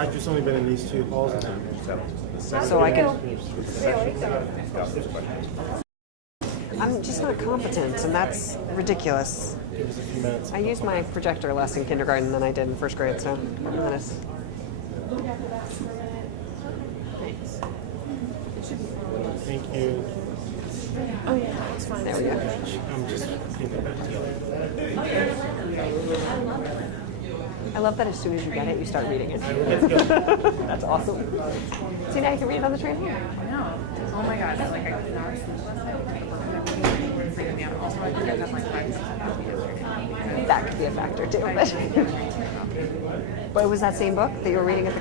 I've just only been in these two halls. So I can. I'm just not competent, and that's ridiculous. Give us a few minutes. I used my projector less in kindergarten than I did in first grade, so that is. Thank you. Oh yeah, that's fine. There we go. I'm just getting it back together. I love that as soon as you get it, you start reading it. Let's go. That's awesome. See, now you can read it on the train home. I know. Oh my god, like I could not sleep last night. Also, I think I got like 5 yesterday. That could be a factor too. But was that same book that you were reading at the?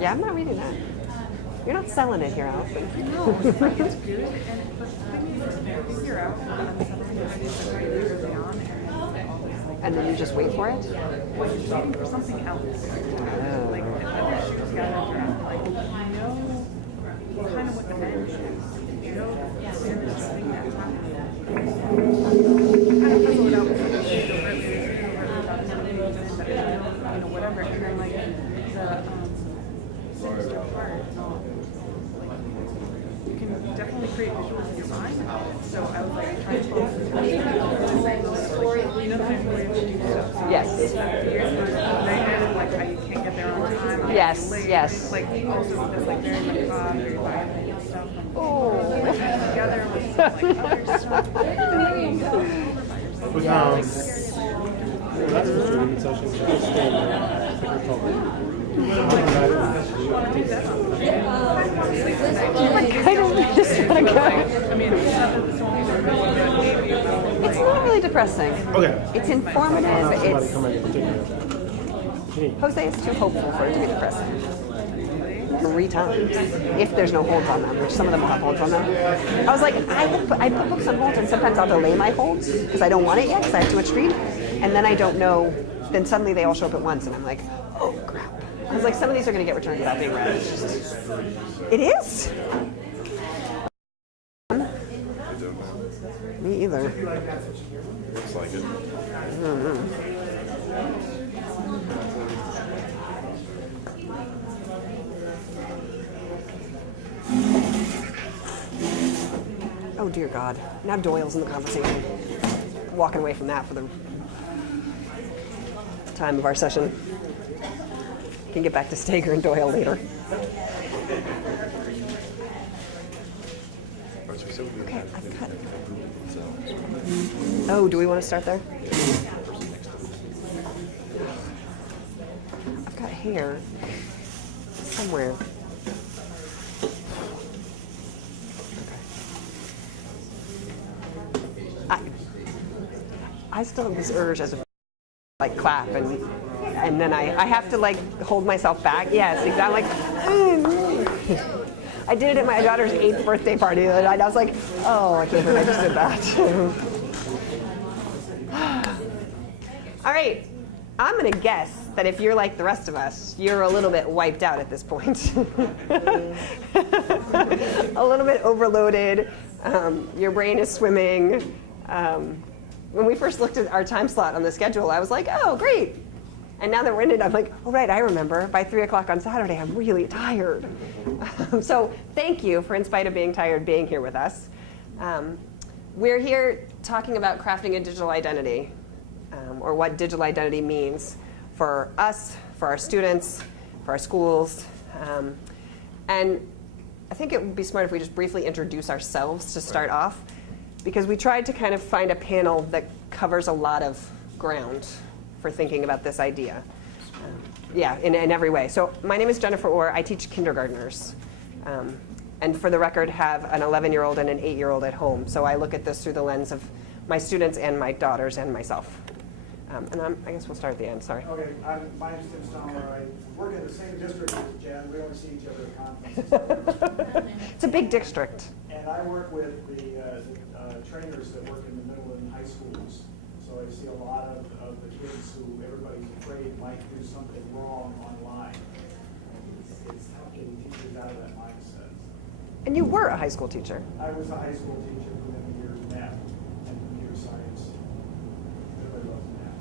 Yeah, I'm not reading that. You're not selling it here, Allison. No, it's like it's good, and the thing is, you figure out early on, And then you just wait for it? when you're waiting for something else. Like whether shoes scavenger, like you know kind of what the head is. You know there's this thing that's happening. Kind of puzzle it out because whatever. And then like the sinister part, you can definitely create visuals in your mind. So I was like trying to you know the way to do stuff. Yes. Years ago, like how you can't get there on time. Yes, late, yes. Like also this like very very violent stuff. Oh. Together with like other stuff. With, that's the student session. Just stay there. Take her call. I don't just want to go. I mean, it's It's not really depressing. Okay. It's informative. Somebody It's come in and take it. Jose is too hopeful for it to be depressing. 3 times, if there's no holds on them, which some of them have holds on them. I was like, I put books on holds, and sometimes I'll delay my holds because I don't want it yet because I have too much to read, and then I don't know. Then suddenly they all show up at once, and I'm like, oh crap. I was like, some of these are going to get returned without being read. It's just, it is. Me either. Looks like it. Oh dear God. Now Doyle's in the conversation. Walking away from that for the time of our session. Can get back to Stager and Doyle later. Okay, I've got. Oh, do we want to start there? I've got hair somewhere. I still have this urge as a like clap and then I have to like hold myself back. Yes, exactly. Like, I did it at my daughter's 8th birthday party the other night. I was like, oh, I can't believe I just did that. All right, I'm gonna guess that if you're like the rest of us, you're a little bit wiped out at this point. A little bit overloaded. Your brain is swimming. When we first looked at our time slot on the schedule, I was like, oh, great. And now that we're in it, I'm like, oh, right, I remember. By 3 o'clock on Saturday, I'm really tired. So thank you for, in spite of being tired, being here with us. We're here talking about crafting a digital identity, or what digital identity means for us, for our students, for our schools. And I think it would be smart if we just briefly introduce ourselves to start off, because we tried to kind of find a panel that covers a lot of ground for thinking about this idea. Yeah, in every way. So my name is Jennifer Orr. I teach kindergartners. And for the record, have an 11-year-old and an 8-year-old at home. So I look at this through the lens of my students and my daughters and myself. I guess we'll start at the end, sorry. Okay, my name is Tim Stomler. I work in the same district as Jen. We only see each other at conferences. It's a big district. And I work with the trainers that work in the middle and high schools. So I see a lot of the kids who everybody's afraid might do something wrong online. It's getting teachers out of that mindset. And you were a high school teacher. I was a high school teacher for many years, math and computer science. Everybody loves math,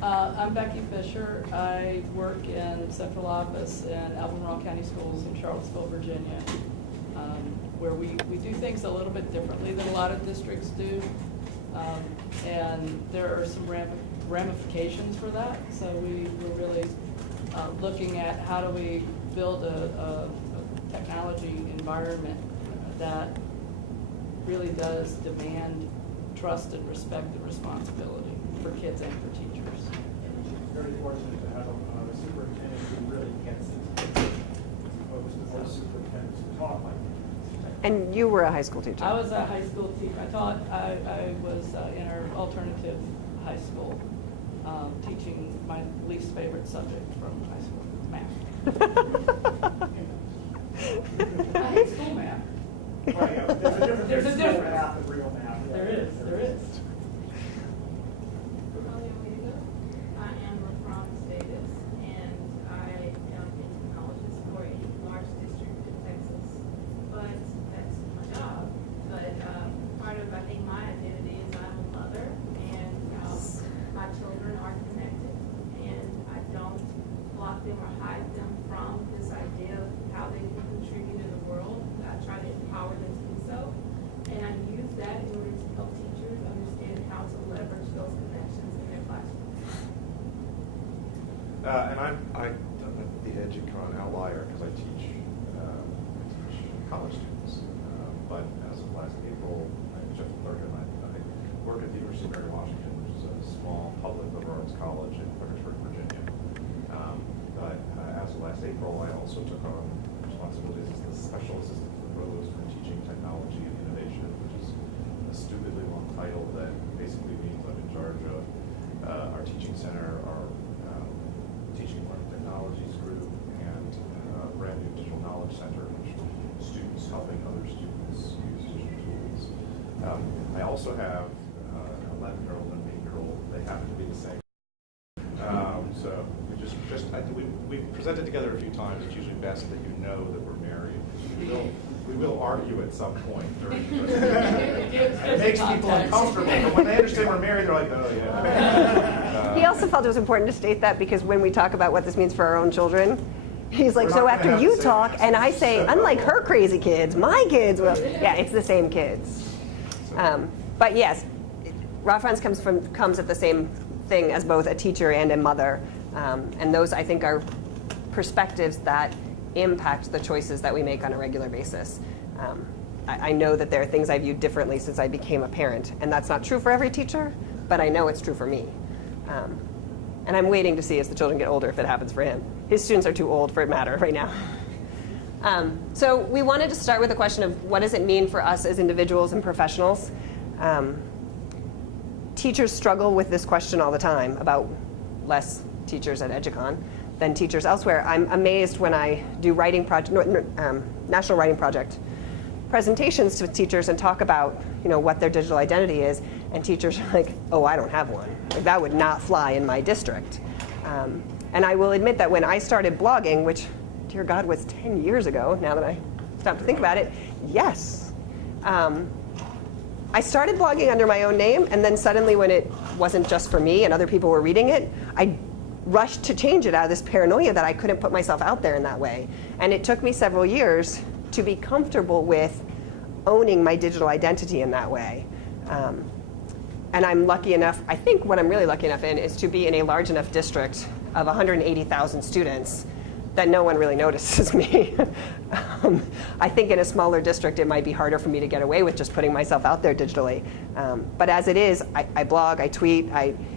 right? I'm Becky Fisher. I work in central office in Albemarle County Schools in Charlottesville, Virginia, where we do things a little bit differently than a lot of districts do. And there are some ramifications for that. So we're really looking at how do we build a technology environment that really does demand trust and respect and responsibility for kids and for teachers. Very fortunate to have a superintendent who really gets it, as opposed to most superintendents who talk like that. And you were a high school teacher. I was a high school teacher. I was in our alternative high school, teaching my least favorite subject from high school, math. I hate school math. Well, yeah, there's a difference There's a between school difference. math and real math. Yeah, There is. I am from Davis, and I am a technologist for a large district in Texas. But that's my job. But part of, I think, my identity is I'm a mother, and my children are connected, and I don't block them or hide them from this idea of how they can contribute in the world. I try to empower them to do so, and I use that in order to help teachers understand how to leverage those connections in their classrooms. And I'm the EduCon outlier because I teach college students. But as of last April, I'm Jeff Thurgan. I work at the University of Mary Washington, which is a small public liberal arts college in Fredericksburg, Virginia. But as of last April, I also took on responsibilities as the special assistant to the provost for teaching technology and innovation, which is a stupidly long title that basically means I'm in charge of our teaching center, our teaching and learning technologies group, and a brand new digital knowledge center, which students helping other students use digital tools. I also have an 11-year-old and an 8-year-old. They happen to be the same. So I think we presented together a few times. It's usually best that you know that we're married. We will argue at some point during the presentation. It makes people uncomfortable, but when they understand we're married, they're like, oh yeah. He also felt it was important to state that because when we talk about what this means for our own children, he's like, We're so not gonna after have you the same talk, and I say, unlike her crazy kids, my kids will. Yeah, it's the same kids. But yes, Rob comes at the same thing as both a teacher and a mother. And those, I think, are perspectives that impact the choices that we make on a regular basis. I know that there are things I viewed differently since I became a parent, and that's not true for every teacher, but I know it's true for me. And I'm waiting to see as the children get older if it happens for him. His students are too old for it to matter right now. So we wanted to start with a question of what does it mean for us as individuals and professionals? Teachers struggle with this question all the time about less teachers at EduCon than teachers elsewhere. I'm amazed when I do National Writing Project presentations to teachers and talk about what their digital identity is, and teachers are like, oh, I don't have one. Like, that would not fly in my district. And I will admit that when I started blogging, which, dear God, was 10 years ago, now that I stop to think about it, yes. I started blogging under my own name, and then suddenly when it wasn't just for me and other people were reading it, I rushed to change it out of this paranoia that I couldn't put myself out there in that way. And it took me several years to be comfortable with owning my digital identity in that way. And I'm lucky enough, I think what I'm really lucky enough in is to be in a large enough district of 180,000 students that no one really notices me. I think in a smaller district it might be harder for me to get away with just putting myself out there digitally. But as it is, I blog, I tweet,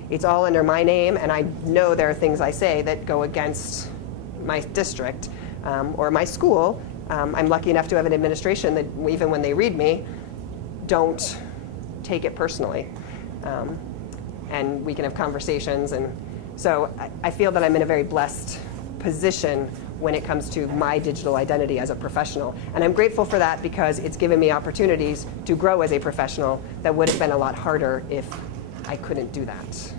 it's all under my name, and I know there are things I say that go against my district or my school. I'm lucky enough to have an administration that even when they read me, don't take it personally. And we can have conversations. And so I feel that I'm in a very blessed position when it comes to my digital identity as a professional. And I'm grateful for that because it's given me opportunities to grow as a professional that would have been a lot harder if I couldn't do that.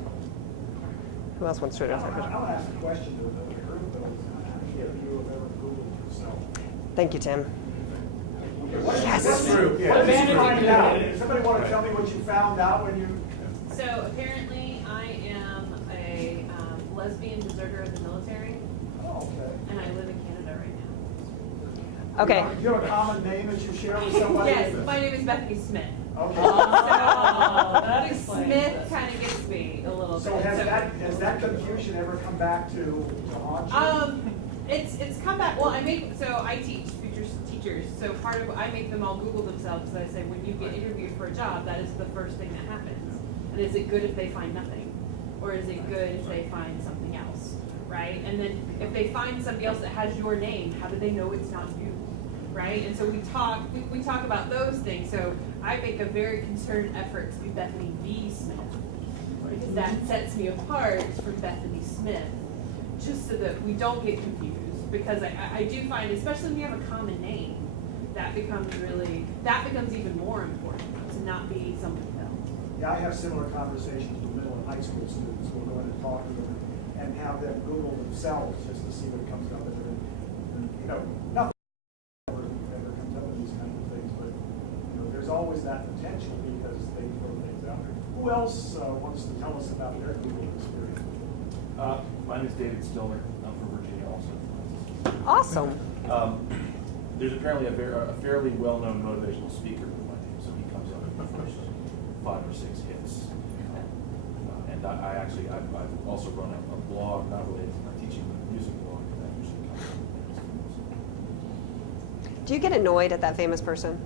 Who else wants to address that question? I'll ask a question to the group, though. If you have ever Googled yourself. Thank you, Tim. Yes. What did you find out? Does somebody want to tell me what you found out when you... So apparently I am a lesbian deserter of the military, Oh, okay. and I live in Canada right now. Okay. Do you have a common name that you share with somebody? Yes, my name is Bethany Smith. Okay. Oh, that So explains Smith it. kind of gets me a little So bit. has that confusion ever come back to haunt you? It's come back. Well, I teach future teachers. So part of I make them all Google themselves. Because I say when you get interviewed for a job, that is the first thing that happens. And is it good if they find nothing, or is it good if they find something else, right? And then if they find somebody else that has your name, how do they know it's not you, right? And so we talk about those things. So I make a very concerted effort to be Bethany V. Smith, because that sets me apart from Bethany Smith, just so that we don't get confused. Because I do find, especially when you have a common name, that becomes even more important to not be somebody else. Yeah, I have similar conversations with middle and high school students. We'll go in and talk to them and have them Google themselves just to see what comes up. And nothing ever comes up with these kinds of things, but there's always that potential because they throw things out there. Who else wants to tell us about their Google experience? My name is David Stillner. I'm from Virginia also. Awesome. There's apparently a fairly well-known motivational speaker with my name, so he comes up with the first 5 or 6 hits. And I've also run a blog, not related to my teaching, but a music blog, and that usually comes up. Do you get annoyed at that famous person?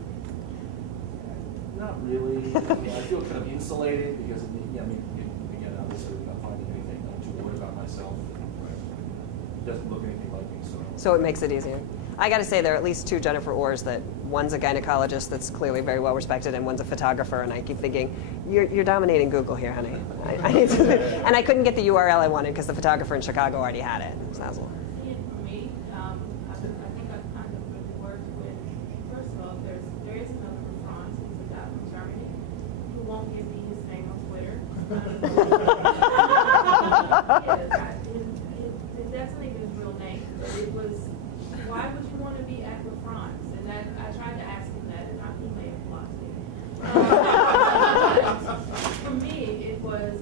Not really. I feel kind of insulated because, again, obviously I'm not finding anything I'm too worried about myself. It doesn't look anything like me, so. So it makes it easier. I got to say, there are at least 2 Jennifer Orrs that one's a gynecologist that's clearly very well respected, and one's a photographer. And I keep thinking, you're dominating Google here, honey. I need to, and I couldn't get the URL I wanted because the photographer in Chicago already had it. So that was a little. For me, I think I've kind of really worked with. First of all, there is another Franz who's a guy from Germany who won't give me his name on Twitter. It definitely his real name, but it was. Why would you want to be at the Franz? And that I tried to ask him that, and he may have blocked me. For me, it was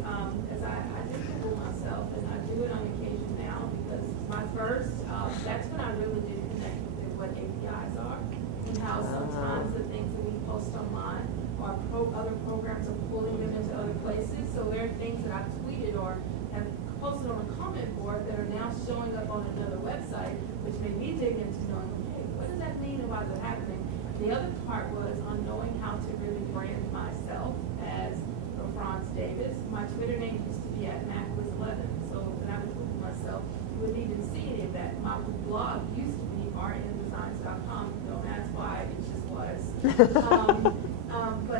as I did Google myself, and I do it on occasion now because my first that's when I really did connect with what APIs are and how sometimes the things that we post online are other programs are pulling them into other places. So there are things that I've tweeted or have posted on a comment board that are now showing up on another website, which made me dig into knowing, hey, what does that mean and why is it happening? The other part was on knowing how to really brand myself as Franz Davis. My Twitter name used to be at MacWiz11, so when I would Google myself, you wouldn't even see any of that. My blog used to be rndesigns.com. Don't ask why, it just was.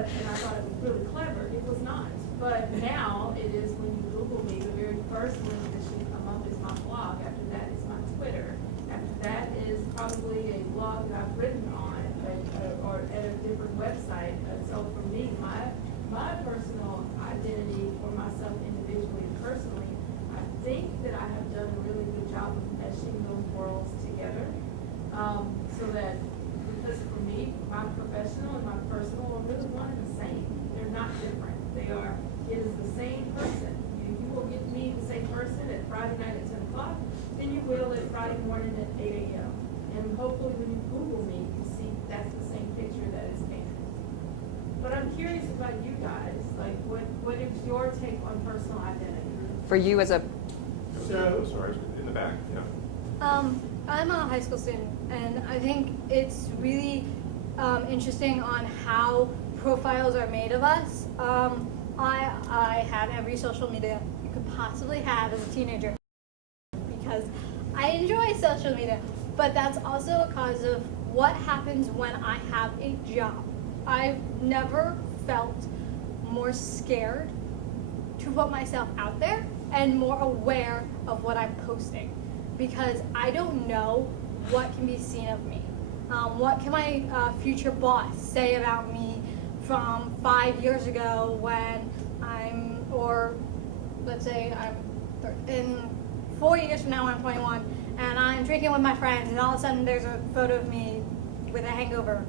And I thought it was really clever. It was not. But now it is when you Google me, the very first link that should come up is my blog. After that is my Twitter. After that is probably a blog that I've written on or at a different website. So for me, my personal identity for myself individually and personally, I think that I have done a really good job of meshing those worlds together. So that because for me, my professional and my personal are really one and the same. They're not different. It is the same person. You will get me the same person at Friday night at 10 o'clock, then you will at Friday morning at 8 a.m. And hopefully when you Google me, you see that's the same picture that is painted. But I'm curious about you guys. Like, what is your take on personal identity? For you as a. Sorry, in the back, yeah. I'm a high school student, and I think it's really interesting on how profiles are made of us. I had every social media you could possibly have as a teenager because I enjoy social media, but that's also a cause of what happens when I have a job. I've never felt more scared to put myself out there and more aware of what I'm posting because I don't know what can be seen of me. What can my future boss say about me from 5 years ago when or let's say in 4 years from now when I'm 21 and I'm drinking with my friends and all of a sudden there's a photo of me with a hangover.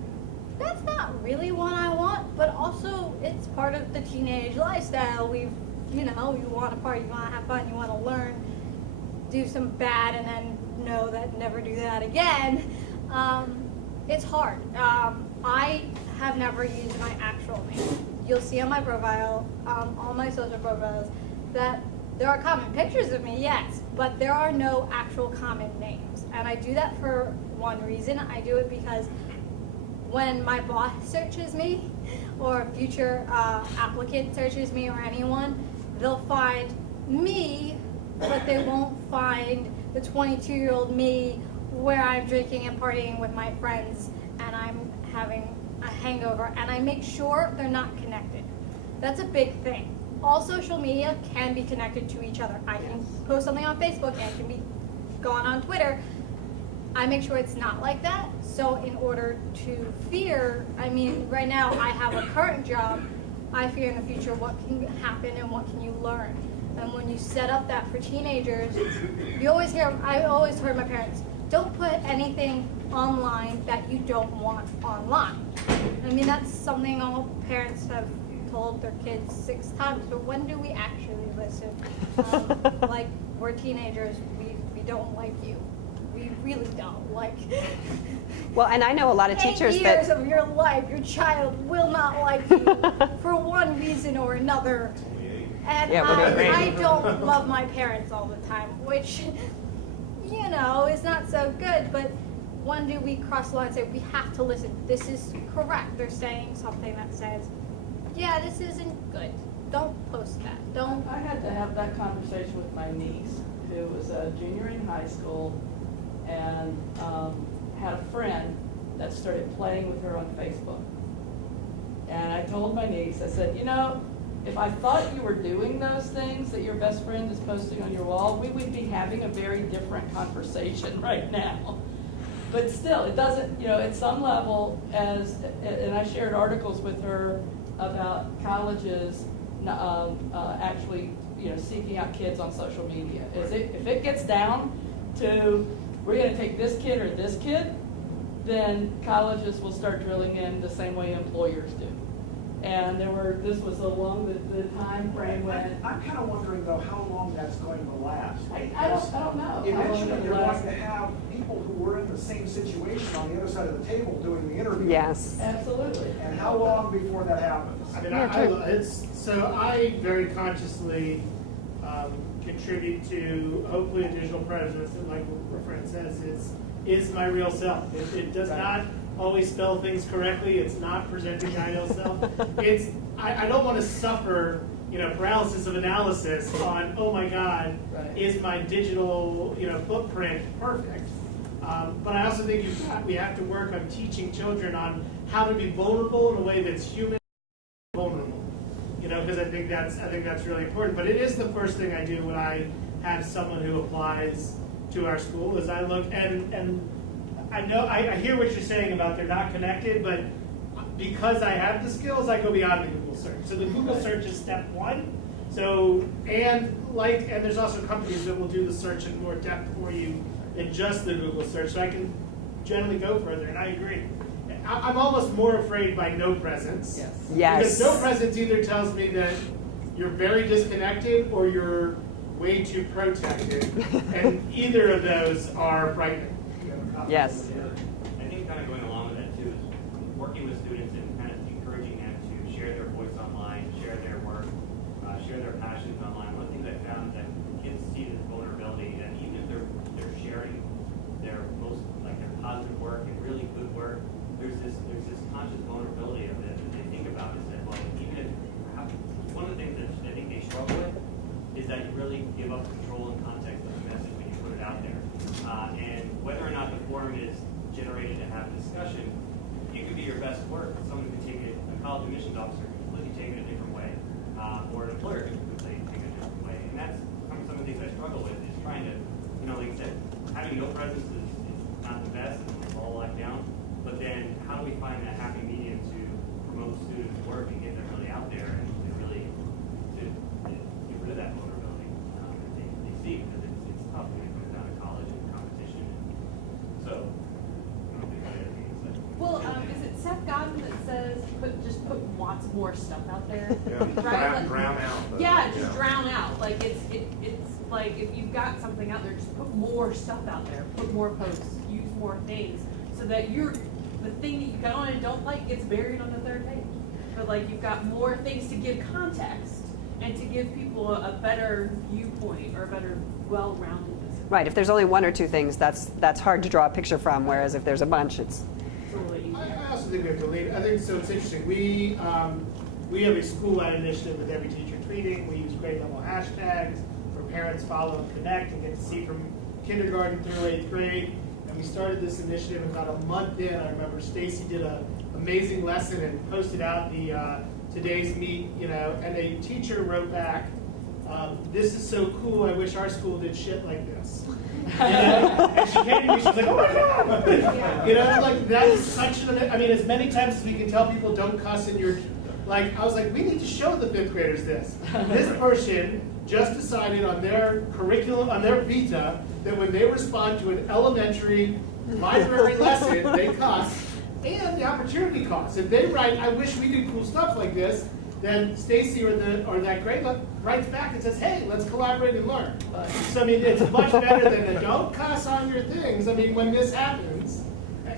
That's not really what I want, but also it's part of the teenage lifestyle. You want to party, you want to have fun, you want to learn. do some bad and then know that never do that again. It's hard. I have never used my actual name. You'll see on my profile, all my social profiles, that there are common pictures of me, yes, but there are no actual common names. And I do that for one reason. I do it because when my boss searches me, or a future applicant searches me, or anyone, they'll find me, but they won't find the 22-year-old me where I'm drinking and partying with my friends and I'm having a hangover, and I make sure they're not connected. That's a big thing. All social media can be connected to each other. I can post something on Facebook and it can be gone on Twitter. I make sure it's not like that. So in order to fear, I mean, right now I have a current job. I fear in the future what can happen and what can you learn. And when you set up that for teenagers, I always heard my parents, don't put anything online that you don't want online. I mean, that's something all parents have told their kids 6 times, but when do we actually listen? Like, we're teenagers, we don't like you. We really don't. Like, Well, and I know a lot of 8 teachers years that, of your life, your child will not like you for one reason or another. And Yeah, we're doing I great. don't love my parents all the time, which, you know, is not so good. But when do we cross the line and say, we have to listen? This is correct. They're saying something that says, yeah, this isn't good. Don't post that. Don't. I had to have that conversation with my niece, who was a junior in high school, and had a friend that started playing with her on Facebook. And I told my niece, I said, you know, if I thought you were doing those things that your best friend is posting on your wall, we would be having a very different conversation right now. But still, it doesn't, you know, at some level, and I shared articles with her about colleges actually, you know, seeking out kids on social media. If it gets down to we're going to take this kid or this kid, then colleges will start drilling in the same way employers do. And this was along the time frame when I'm kind of wondering though how long that's going to last. I don't know. how long Eventually, it'll you're last. going to have people who were in the same situation on the other side of the table doing the interview. yes. Absolutely. And how long before that happens? I mean, Yeah, true. I very consciously contribute to hopefully a digital presence, and like what Fran says, is my real self. It does not always spell things correctly. It's not presenting my real self. I don't want to suffer, you know, paralysis of analysis on, oh my God, Right. is my digital, you know, footprint perfect? But I also think we have to work on teaching children on how to be vulnerable in a way that's human and vulnerable. You know, because I think that's really important. But it is the first thing I do when I have someone who applies to our school is I look and I know I hear what you're saying about they're not connected, but because I have the skills, I go beyond the Google search. So the Google search is step one. So and there's also companies that will do the search in more depth for you than just the Google search. So I can generally go further, and I agree. I'm almost more afraid by no presence. Yes. Yes. Because no presence either tells me that you're very disconnected or you're way too protected, and either of those are frightening. Yes. I think kind of going along with that too is working with students and kind of encouraging them to share their voice online, share their work, share their passions online. One thing that I found is that kids see this vulnerability, and even if they're sharing their most like their positive work and really good work, there's this conscious vulnerability of it that they think about is that, well, even if one of the things that I think they struggle with is that you really give up control and context of the message when you put it out there. And whether or not the forum is generated to have a discussion, it could be your best work. Someone could take it, a college admissions officer could completely take it a different way, or an employer could completely take it a different way. And that's some of the things I struggle with is trying to, you know, like I said, having no presence is not the best, and it's all let down. But then how do we find that happy medium to promote students' work and get them really out there and really to get rid of that vulnerability that they see, because it's tough when it comes down to college and competition. So, I don't think that is like, Well, is it Seth Godin that says just put lots more stuff out there? Yeah, Right? drown out. Yeah, just drown out. Like it's Like, if you've got something out there, just put more stuff out there, put more posts, use more things, so that the thing that you got on and don't like gets buried on the third page. But like, you've got more things to give context and to give people a better viewpoint or a better, well-rounded vision. Right, if there's only one or two things, that's hard to draw a picture from, whereas if there's a bunch, it's... It's a little easier. I also think we have to lead. I think so. It's interesting. We have a school-wide initiative with every teacher tweeting. We use grade level hashtags for parents follow and connect and get to see from kindergarten through 8th grade. And we started this initiative about a month in. I remember Stacy did an amazing lesson and posted out the today's meet. And a teacher wrote back, "This is so cool. I wish our school did shit like this." And she came to me, she was like, "Oh my God!" Like that is such an, as many times as we can tell people don't cuss in your, I was like, we need to show the 5th graders this. This person just decided on their curriculum, on their vita, that when they respond to an elementary library lesson, they cuss, and the opportunity cost. If they write, "I wish we did cool stuff like this," then Stacy or that grade writes back and says, "Hey, let's collaborate and learn." So it's much better than the "don't cuss on your things." When this happens,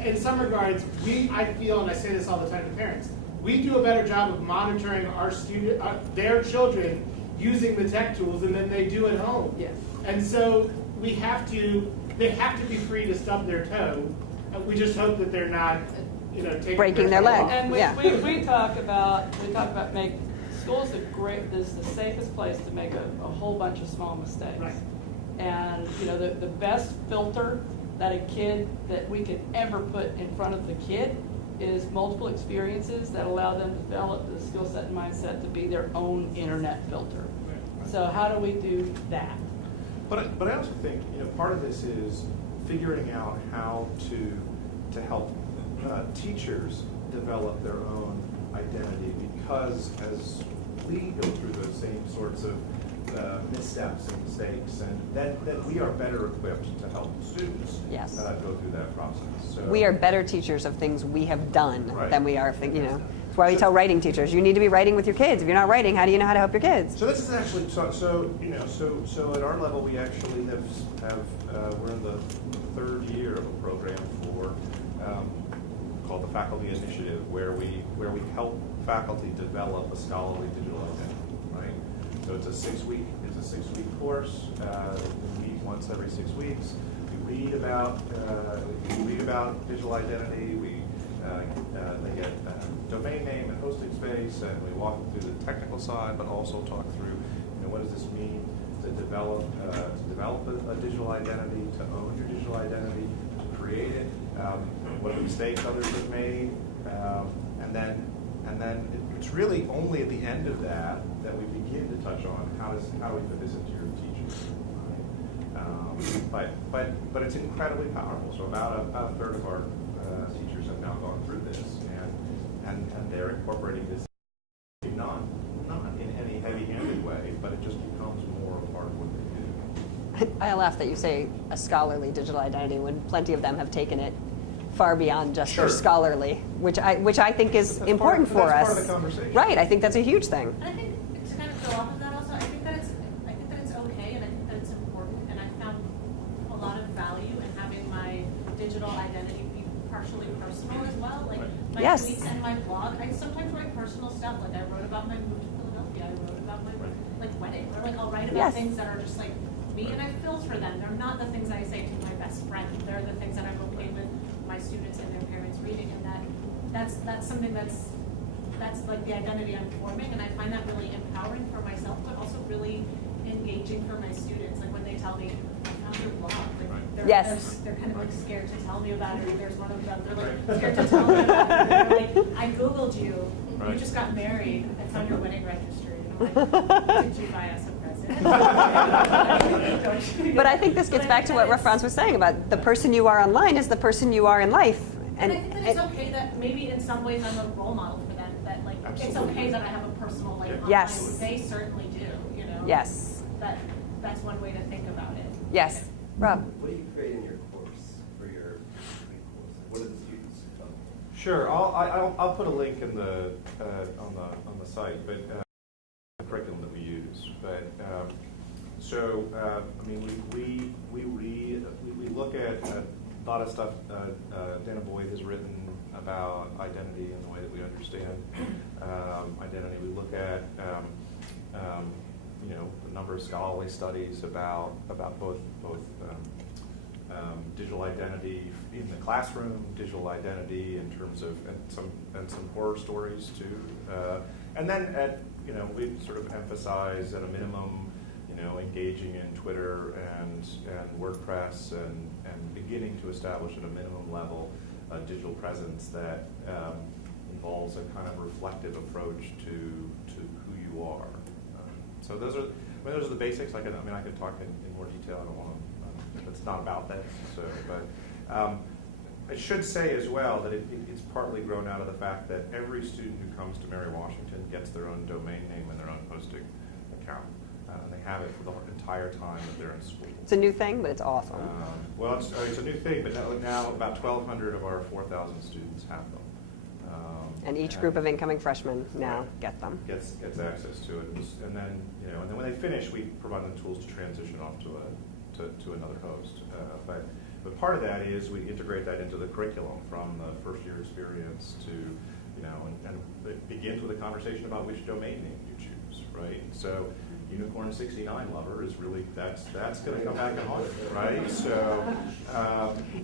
in some regards, I feel, and I say this all the time to parents, we do a better job of monitoring their children using the tech tools than they do at home. Yes. And so they have to be free to stub their toe. We just hope that they're not, taking Breaking their toe leg. off. And Yeah. we talk about make schools is the safest place to make a whole bunch of small mistakes. Right. And the best filter that we could ever put in front of the kid is multiple experiences that allow them to develop the skill set and mindset to be their own internet filter. So how do we do that? But I also think part of this is figuring out how to help teachers develop their own identity, because as we go through those same sorts of missteps and mistakes, and that we are better equipped to help students Yes. Go through that process. So, We are better teachers of things we have done Right. than we are of things, That's why we tell writing teachers, you need to be writing with your kids. If you're not writing, how do you know how to help your kids? So this is actually so at our level we actually have we're in the 3rd year of a program for called the Faculty Initiative, where we help faculty develop a scholarly digital identity. Right. So it's a 6-week course. We meet once every 6 weeks. We read about digital identity. They get domain name and hosting space, and we walk them through the technical side, but also talk through, what does this mean to develop a digital identity, to own your digital identity, to create it, what mistakes others have made, and then it's really only at the end of that we begin to touch on how do we put this into your teaching. But it's incredibly powerful. So about a third of our teachers have now gone through this, and they're incorporating this not in any heavy-handed way, but it just becomes more a part of what they do. I laugh that you say a scholarly digital identity when plenty of them have taken it far beyond just their Sure. scholarly, which I think is That's important for that's us. part of the conversation. Right, I think that's a huge thing. And I think to kind of go off of that also, I think that it's okay, and I think that it's important, and I found a lot of value in having my digital identity be partially personal as well. Like my Yes. tweets and my blog, I sometimes write personal stuff. Like I wrote about my move to Philadelphia, I wrote about my wedding, or I'll write about Yes. things that are just me, and I filter them. They're not the things I say to my best friend. They're the things that I'm okay with my students and their parents reading, and that's something that's the identity I'm forming, and I find that really empowering for myself, but also really engaging for my students. Like when they tell me, "I found your blog," Yes. they're kind of scared to tell me about it. There's one of them, they're scared to tell me about it. They're "I Googled you. You Right. just got married. I found your wedding registry." And I'm like, "Did you buy us a present?" But I think this gets back to what Franz was saying about the person you are online is the person you are in life. And I think that it's okay that maybe in some ways I'm a role model for them. That it's Absolutely. okay that I have a personal online. Yes. They certainly do. Yes. That's one way to think about it. Yes. Rob. What do you create in your course for your course? What do the students come? Sure, I'll put a link in the on the site, but the curriculum that we use. But So, I mean, we look at a lot of stuff Dana Boyd has written about identity and the way that we understand identity. We look at you know, a number of scholarly studies about both digital identity in the classroom, digital identity in terms of and some horror stories too, and then you know, we sort of emphasize at a minimum, you know, engaging in Twitter and WordPress and beginning to establish at a minimum level a digital presence that involves a kind of reflective approach to who you are. So those are the basics. I could talk in more detail. I don't want to. It's not about this. So, but I should say as well that it's partly grown out of the fact that every student who comes to Mary Washington gets their own domain name and their own hosting account. They have it for the entire time that they're in school. It's a new thing, but it's awesome. Well, it's a new thing, but now about 1,200 of our 4,000 students have them. And each group of incoming freshmen now get them. Gets access to it, and then when they finish, we provide them tools to transition off to another host. But part of that is we integrate that into the curriculum from the first year experience to, you know, and it begins with a conversation about which domain name you choose, right? So Unicorn 69 Lover is really, that's going to come back and haunt it, right? So,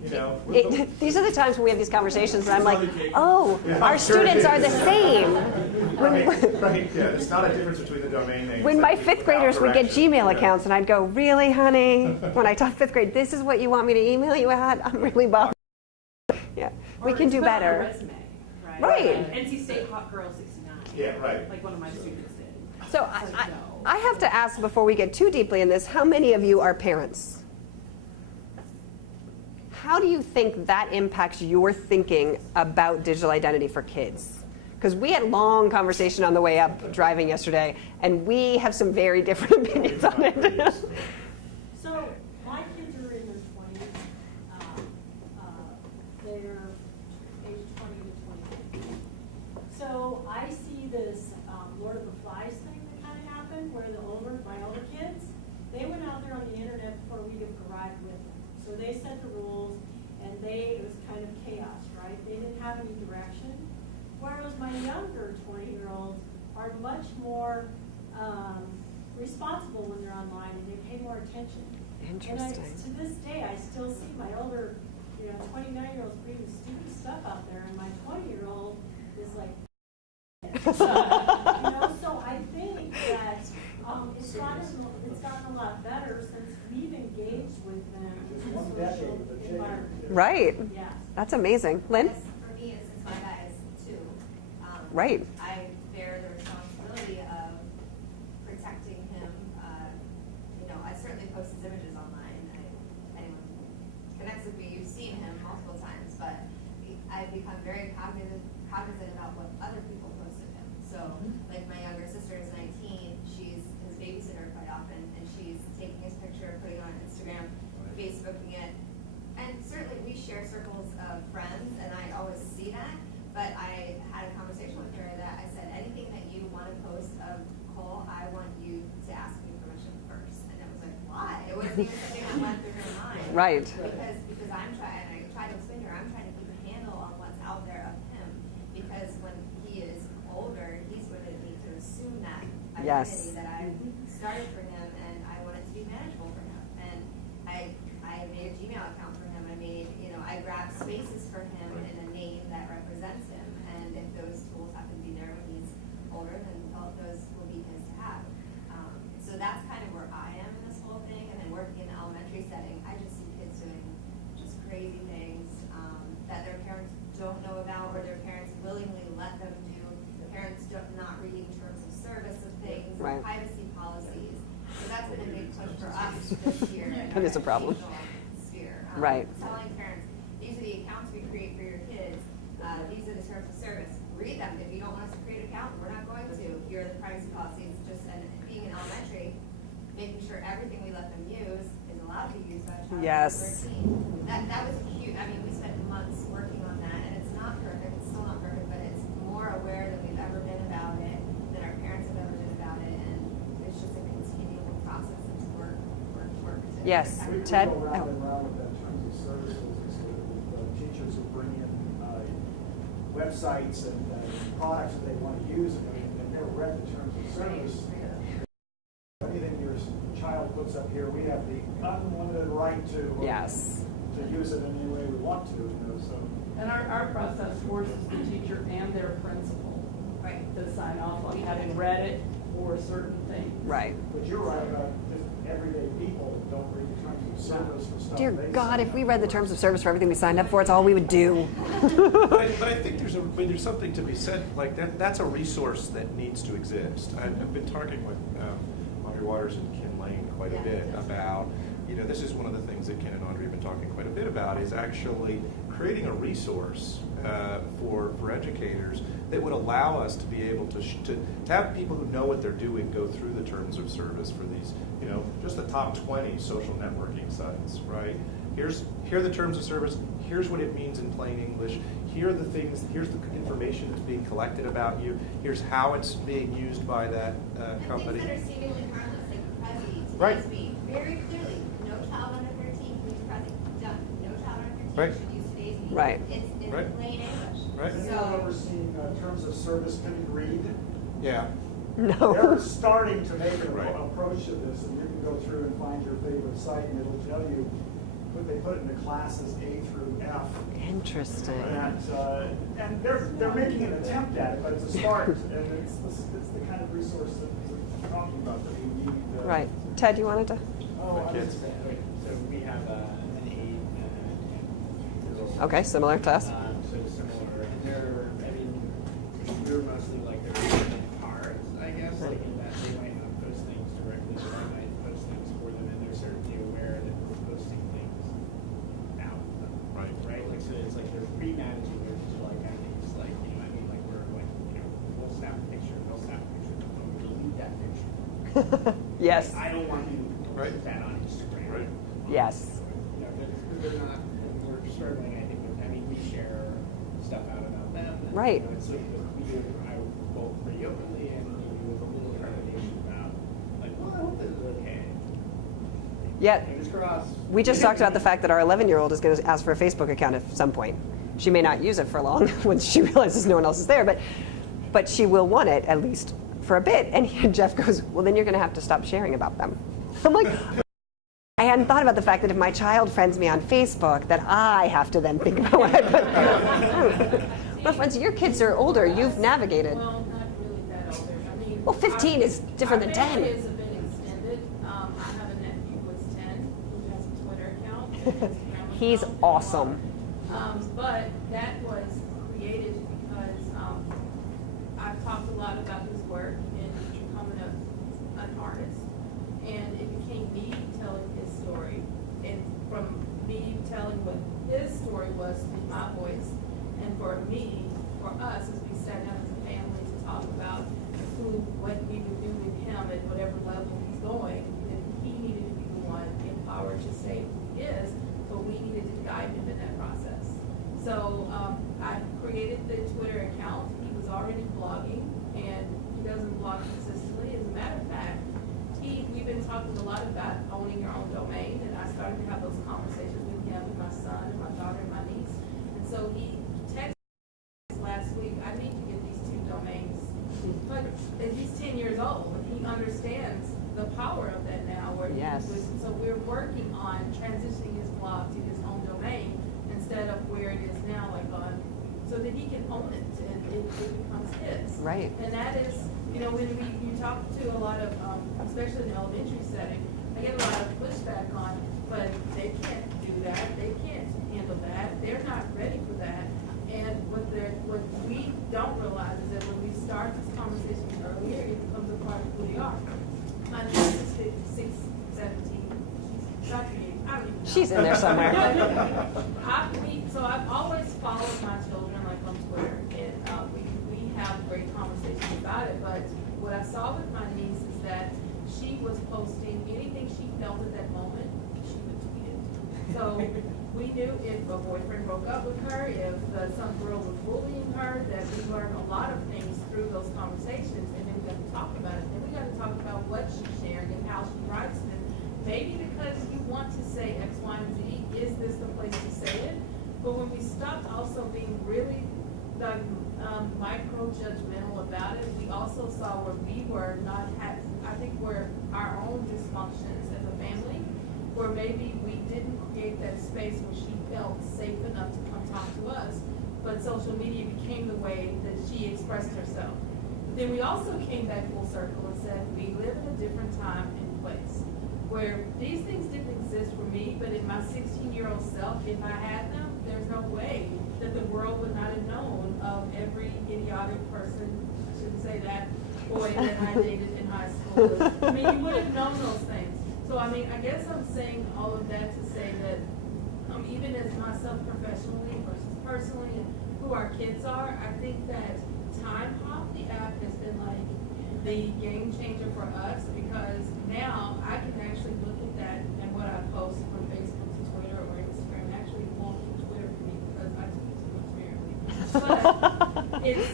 you know. These are the times when we have these conversations and I'm like, oh, yeah, our students are the same. Right, yeah, there's not a difference between the domain names. When my fifth graders would get Gmail accounts and I'd go, really, honey? When I taught fifth grade, this is what you want me to email you at? I'm really bummed. Yeah, we can do better. Resume, right? Right. NC State Hot Girl 69. Yeah, right. Like one of my students did. So I have to ask before we get too deeply in this, how many of you are parents? How do you think that impacts your thinking about digital identity for kids? Because we had a long conversation on the way up driving yesterday, and we have some very different opinions on it. So my kids are in their 20s. They're age 20 to 22. So I see this Lord of the Flies thing that kind of happened, where my older kids, they went out there on the internet before we arrived with them. So they set the rules, and it was kind of chaos, right? They didn't have any direction. Whereas my younger 20-year-olds are much more responsible when they're online, and they pay more attention. Interesting. And to this day, I still see my older, 29-year-olds putting stupid stuff out there, and my 20-year-old is like, so I think that it's gotten a lot better since we've engaged with them in the social environment. Right. Yes. That's amazing. Lynn? Yes, for me, since my guy is 2, Right. I bear the responsibility of protecting him. I certainly post his images online. Anyone who connects with me, you've seen him multiple times, but I've become very cognizant about what other people post of him. So, like my younger sister is 19, she's his babysitter quite often, and she's taking his picture, putting it on Instagram, Facebooking it. And certainly we share circles of friends, and I always see that, but I had a conversation with her that I said, anything that you want to post of Cole, I want you to ask me permission first. And it was like, why? It wasn't even something that went through her mind. Right. Because I tried to explain to her, I'm trying to keep a handle on what's out there of him, because when he is older, he's going to need to assume that identity that I started for him, and I want it to be manageable for him. And I made a Gmail account for him. I grabbed spaces for him in a name that represents him, and if those tools happen to be there when he's older, then those will be his to have. So that's kind of where I am in this whole thing. And then working in the elementary setting, I just see kids doing just crazy things that their parents don't know about, or their parents willingly let them do. The parents not reading terms of service of things, Right. privacy policies. So that's been a big push for us this year. That is a problem. Sphere. Right. Telling parents, these are the accounts we create for your kids. These are the terms of service. Read them. If you don't want us to create an account, we're not going to. Here are the privacy policies. And being in elementary, making sure everything we let them use is allowed to be used by a child Yes. 13. That was huge. We spent months working on that, and it's not perfect. It's still not perfect, but it's more aware than we've ever been about it, than our parents have ever been about it, and it's just a continual process. It's work Yes, We Ted? go round Oh. and round with that in terms of services, with teachers who bring in websites and products that they want to use, and they've never read the terms of service. Anything your child puts up here, we have the unlimited right to Yes. to use it in any way we want to, so. And our process forces the teacher and their principal to sign off on having read it for certain things. Right. But you're right about just everyday people that don't read the terms of service for stuff. Dear they God, sign if we up read the for. terms of service for everything we signed up for, it's all we would do. But I think there's something to be said, like that's a resource that needs to exist. I've been talking with Audrey Waters and Ken Lane quite a bit about, this is one of the things that Ken and Audrey have been talking quite a bit about, is actually creating a resource for educators that would allow us to be able to have people who know what they're doing go through the terms of service for these, just the top 20 social networking sites, right? Here are the terms of service. Here's what it means in plain English. Here are the things. Here's the information that's being collected about you. Here's how it's being used by that company. Things that are seemingly harmless, like Prezi, Right. today's week, very clearly, no child under 13 can use Prezi. Done. No child under 13 Right. should use today's week. Right. It's in Right. plain English. Right. Has anyone ever seen terms of service couldn't read? Yeah. They're No. starting to make an Right. approach to this, and you can go through and find your favorite site, and it'll tell you, they put it into classes A through F. Interesting. And they're making an attempt at it, but it's a start, and it's the kind of resource that we're talking about that we need. Right. Ted, you wanted to? Oh, I was Kids. just saying, So we have an 8 and a 10. Okay, similar to us. So similar. And we're mostly like the reading cards, I guess, like in that they might not post things directly, but I might post things for them, and they're certainly aware that we're posting things about them. Right. Right? Like, so it's like they're pre-managing their digital identities. Like, we're like, we'll snap a picture, they'll snap a picture, they'll delete that picture. Yes. I don't want you to Right. put that on Instagram. Right. Yes. They're not, and we're struggling, I think, we share stuff out about them. And, Right. It's like, we do, I both pretty openly and maybe with a little trepidation about, like, well, I hope this is okay. Yet, Fingers crossed. we just talked about the fact that our 11-year-old is going to ask for a Facebook account at some point. She may not use it for long when she realizes no one else is there, but she will want it at least for a bit. And Jeff goes, well, then you're going to have to stop sharing about them. I'm like, I hadn't thought about the fact that if my child friends me on Facebook, that I have to then think about what I put. But once your kids are older, you've navigated. Well, not really that older. I mean. Well, 15 is different than 10. Our family is a bit extended. I have a nephew who's 10 who has a Twitter account. and his camera He's account. awesome. But that was created because I've talked a lot about his work and becoming an artist. And it became me telling his story. And from me telling what his story was through my voice, and for me, for us, as we sat down as a family to talk about what we would do with him at whatever level he's going, that he needed to be the one empowered to say who he is, but we needed to guide him in that process. So I created the Twitter account. He was already blogging, and he doesn't blog consistently. As a matter of fact, we've been talking a lot about owning your own domain, and I started to have those conversations with him, with my son, and my daughter, and my niece. And so he texted me last week, I need to get these 2 domains. But he's 10 years old, and he understands the power of that now. Yes. So we're working on transitioning his blog to his own domain instead of where it is now, like so that he can own it and it becomes his. Right. And that is, when you talk to a lot of, especially in the elementary setting, I get a lot of pushback on, but they can't do that, they can't handle that, they're not ready for that. And what we don't realize is that when we start this conversation earlier, it becomes a part of who we are. My niece is 56, 17, she's not 58, I don't even know. She's in there somewhere. So I've always followed my children like on Twitter, and we have great conversations about it. But what I saw with my niece is that she was posting anything she felt at that moment, she would tweet it. So we knew if a boyfriend broke up with her, if some girl was bullying her, that we learned a lot of things through those conversations, and then we got to talk about it. Then we got to talk about what she's sharing and how she writes it, maybe because you want to say X, Y, and Z, is this the place to say it? But when we stopped also being really like micro-judgmental about it, we also saw where we were not having, I think where our own dysfunctions as a family, where maybe we didn't create that space where she felt safe enough to come talk to us, but social media became the way that she expressed herself. But then we also came back full circle and said, we live in a different time and place, where these things didn't exist for me, but in my 16-year-old self, if I had them, there's no way that the world would not have known of every idiotic person, I shouldn't say that, boy that I dated in high school. I mean, you would have known those things. So, I mean, I guess I'm saying all of that to say that even as myself professionally versus personally and who our kids are, I think that Time Hop, the app, has been like the game changer for us, because now I can actually look at that and what I post from Facebook to Twitter or Instagram actually won't do Twitter for me because I took it too much seriously.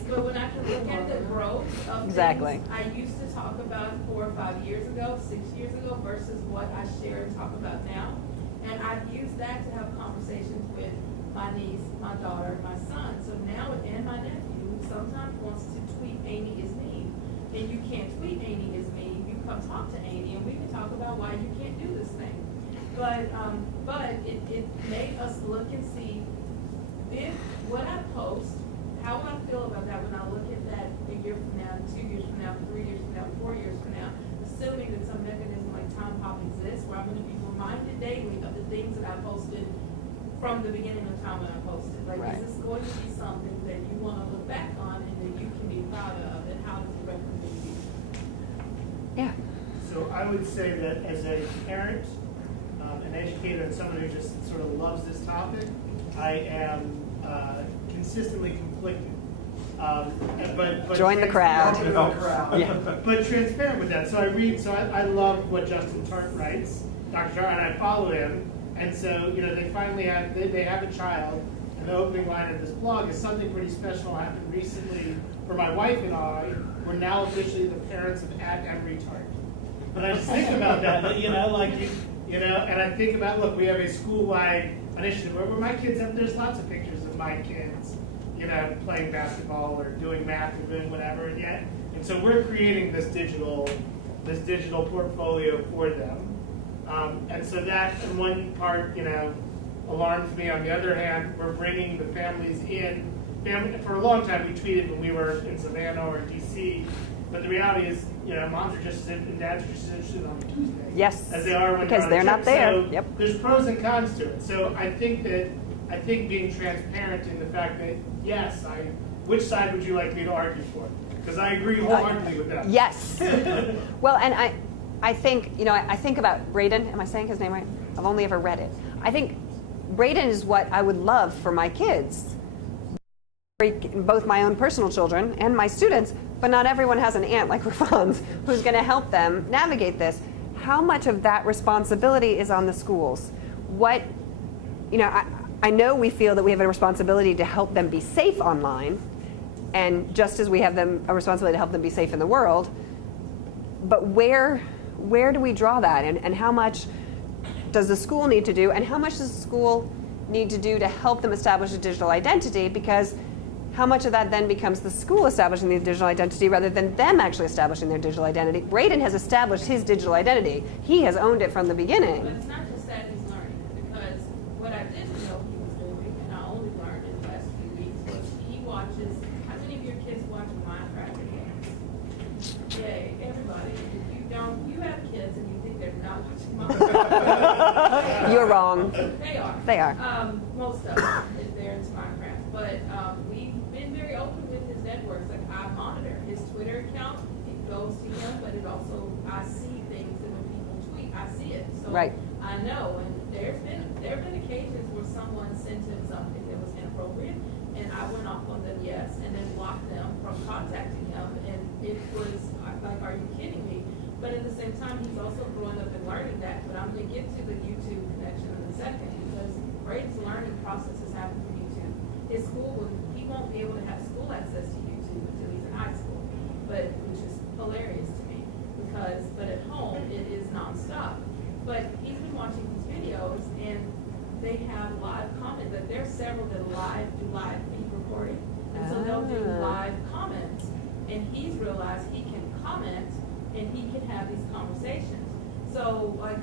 But when I can look at the growth of Exactly. things I used to talk about 4 or 5 years ago, 6 years ago versus what I share and talk about now. And I've used that to have conversations with my niece, my daughter, my son. So now, and my nephew, who sometimes wants to tweet Amy is mean. And you can't tweet Amy is mean. You come talk to Amy and we can talk about why you can't do this thing. But it made us look and see if what I post, how would I feel about that when I look at that a year from now, 2 years from now, 3 years from now, 4 years from now, assuming that some mechanism like Time Hop exists where I'm going to be reminded daily of the things that I posted from the beginning of time when I posted. Like, Right. is this going to be something that you want to look back on and that you can be proud of, and how does it represent you? Yeah. So I would say that as a parent, an educator, and someone who just sort of loves this topic, I am consistently conflicted. But Join the crowd. Yeah. But transparent with that. So I love what Justin Tart writes, Dr. Tart, and I follow him. And so, they finally they have a child, and the opening line of this blog is something pretty special happened recently for my wife and I. We're now officially the parents of @MRetard. But I just think about that, and I think about, look, we have a school-wide initiative where my kids there's lots of pictures of my kids, playing basketball or doing math or doing whatever, and so we're creating this digital portfolio for them. And so that, in one part, alarms me. On the other hand, we're bringing the families in. For a long time, we tweeted when we were in Savannah or DC, but the reality is, moms are just as and dads are just as interested on Tuesday. Yes. As they are when because they're on the not trip. there. So Yep. there's pros and cons to it. So I think being transparent in the fact that, yes, which side would you like me to argue for? Because I agree wholeheartedly with that. Yes. Well, and I think, I think about Braden. Am I saying his name right? I've only ever read it. I think Braden is what I would love for my kids, both my own personal children and my students, but not everyone has an aunt like Rafon's who's going to help them navigate this. How much of that responsibility is on the schools? I know we feel that we have a responsibility to help them be safe online, and just as we have a responsibility to help them be safe in the world, but where do we draw that, and how much does the school need to do, and how much does the school need to do to help them establish a digital identity? Because how much of that then becomes the school establishing the digital identity rather than them actually establishing their digital identity? Braden has established his digital identity. He has owned it from the beginning. But it's not just that he's learning, because what I didn't know he was doing, and I only learned in the last few weeks, was he watches. How many of your kids watch Minecraft games? Yay, everybody. If you don't, you have kids and you think they're not watching Minecraft. You're wrong. They are. They are. Most of them, they're into Minecraft. But we've been very open with his networks. Like, I monitor his Twitter account. It goes to him, but it also, I see things that when people tweet, I see it. So Right. I know. And there have been occasions where someone sent him something that was inappropriate, and I went off on them, yes, and then blocked them from contacting him. And it was like, are you kidding me? But at the same time, he's also growing up and learning that. But I'm going to get to the YouTube connection in a second, because Braden's learning process has happened for YouTube. His school, he won't be able to have school access to YouTube until he's in high school, which is hilarious to me, but at home, it is nonstop. But they have live comments, that there's several that do live feed recording. And so they'll do live comments, and he's realized he can comment and he can have these conversations. So like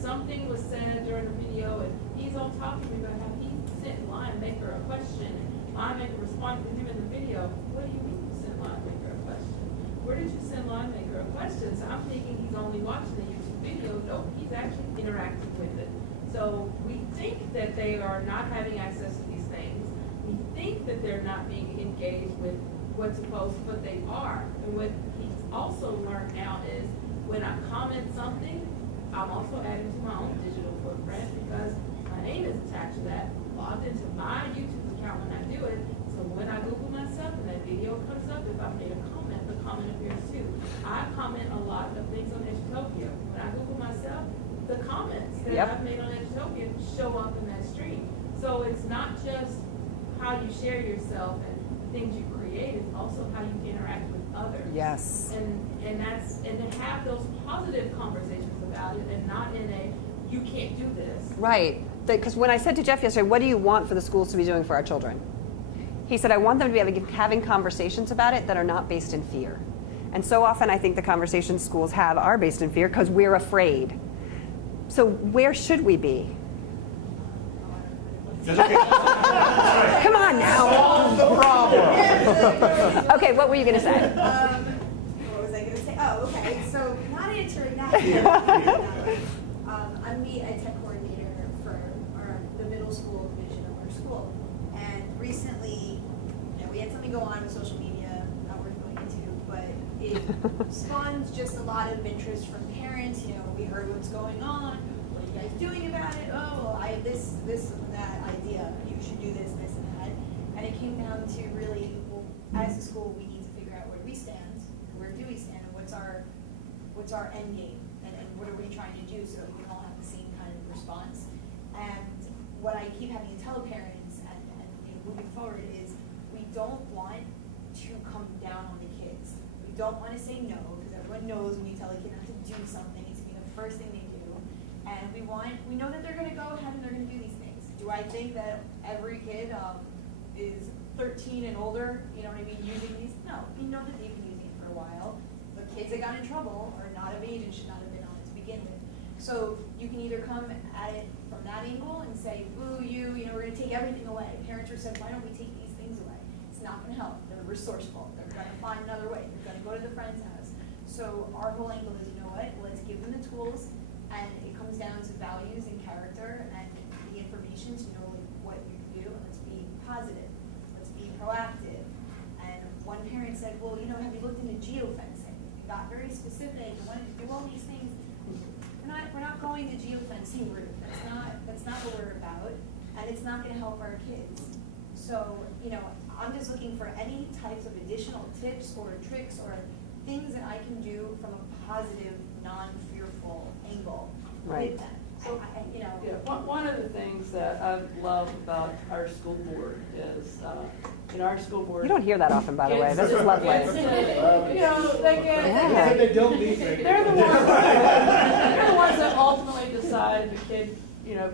something was said during the video, and he's all talking about how he sent Line Maker a question, and Line Maker responded to him in the video. What do you mean you sent Line Maker a question? Where did you send Line Maker a question? So I'm thinking he's only watching the YouTube video. No, he's actually interacting with it. So we think that they are not having access to these things. We think that they're not being engaged with what's supposed, but they are. And what he's also learned now is when I comment something, I'm also adding to my own digital footprint because my name is attached to that, logged into my YouTube account when I do it. So when I Google myself and that video comes up, if I made a comment, the comment appears too. I comment a lot of things on Edutopia. When I Google myself, the comments that I've made on Edutopia show up in that stream. So it's not just how you share yourself and things you create, it's also how you interact with others. Yes. And to have those positive conversations about it and not in a you can't do this. Right. Because when I said to Jeff yesterday, what do you want for the schools to be doing for our children? He said, I want them to be having conversations about it that are not based in fear. And so often I think the conversations schools have are based in fear because we're afraid. So where should we be? Come on now. Solve the problem. Okay, what were you going to say? What was I going to say? Oh, okay. So not answering that. I'm the ed tech coordinator for the middle school division of our school. And recently, we had something go on with social media, not worth going into, but it spawns just a lot of interest from parents. We heard what's going on. What are you guys doing about it? Oh, well, I have this and that idea. You should do this, this, and that. And it came down to really, well, as a school, we need to figure out where we stand, where do we stand, and what's our end game, and what are we trying to do so that we can all have the same kind of response. And what I keep having to tell parents and moving forward is we don't want to come down on the kids. We don't want to say no, because everyone knows when you tell a kid not to do something, it's going to be the first thing they do. And we know that they're going to go ahead and they're going to do these things. Do I think that every kid is 13 and older, using these? No, we know that they've been using it for a while. The kids that got in trouble are not of age and should not have been on it to begin with. So you can either come at it from that angle and say, boo, we're going to take everything away. Parents are saying, why don't we take these things away? It's not going to help. They're resourceful. They're going to find another way. They're going to go to the friend's house. So our whole angle is, let's give them the tools, and it comes down to values and character and the information to know what you do, and let's be positive. Let's be proactive. And one parent said, well, have you looked into geofencing? We got very specific and wanted to do all these things. We're not going the geofencing route. That's not what we're about, and it's not going to help our kids. So, I'm just looking for any types of additional tips or tricks or things that I can do from a positive, non-fearful angle with them. So, one of the things that I love about our school board is, our school board. You don't hear that often, by the way. This is lovely. They're the ones that ultimately decide if a kid,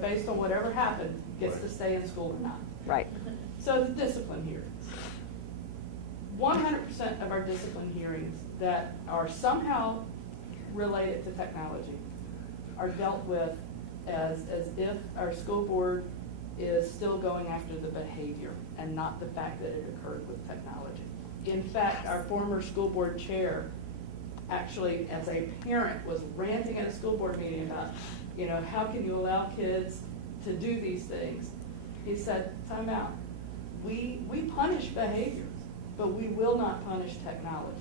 based on whatever happened, gets to stay in school or not. Right. So the discipline hearings. 100% of our discipline hearings that are somehow related to technology are dealt with as if our school board is still going after the behavior and not the fact that it occurred with technology. In fact, our former school board chair actually, as a parent, was ranting at a school board meeting about, how can you allow kids to do these things? He said, time out. We punish behaviors, but we will not punish technology.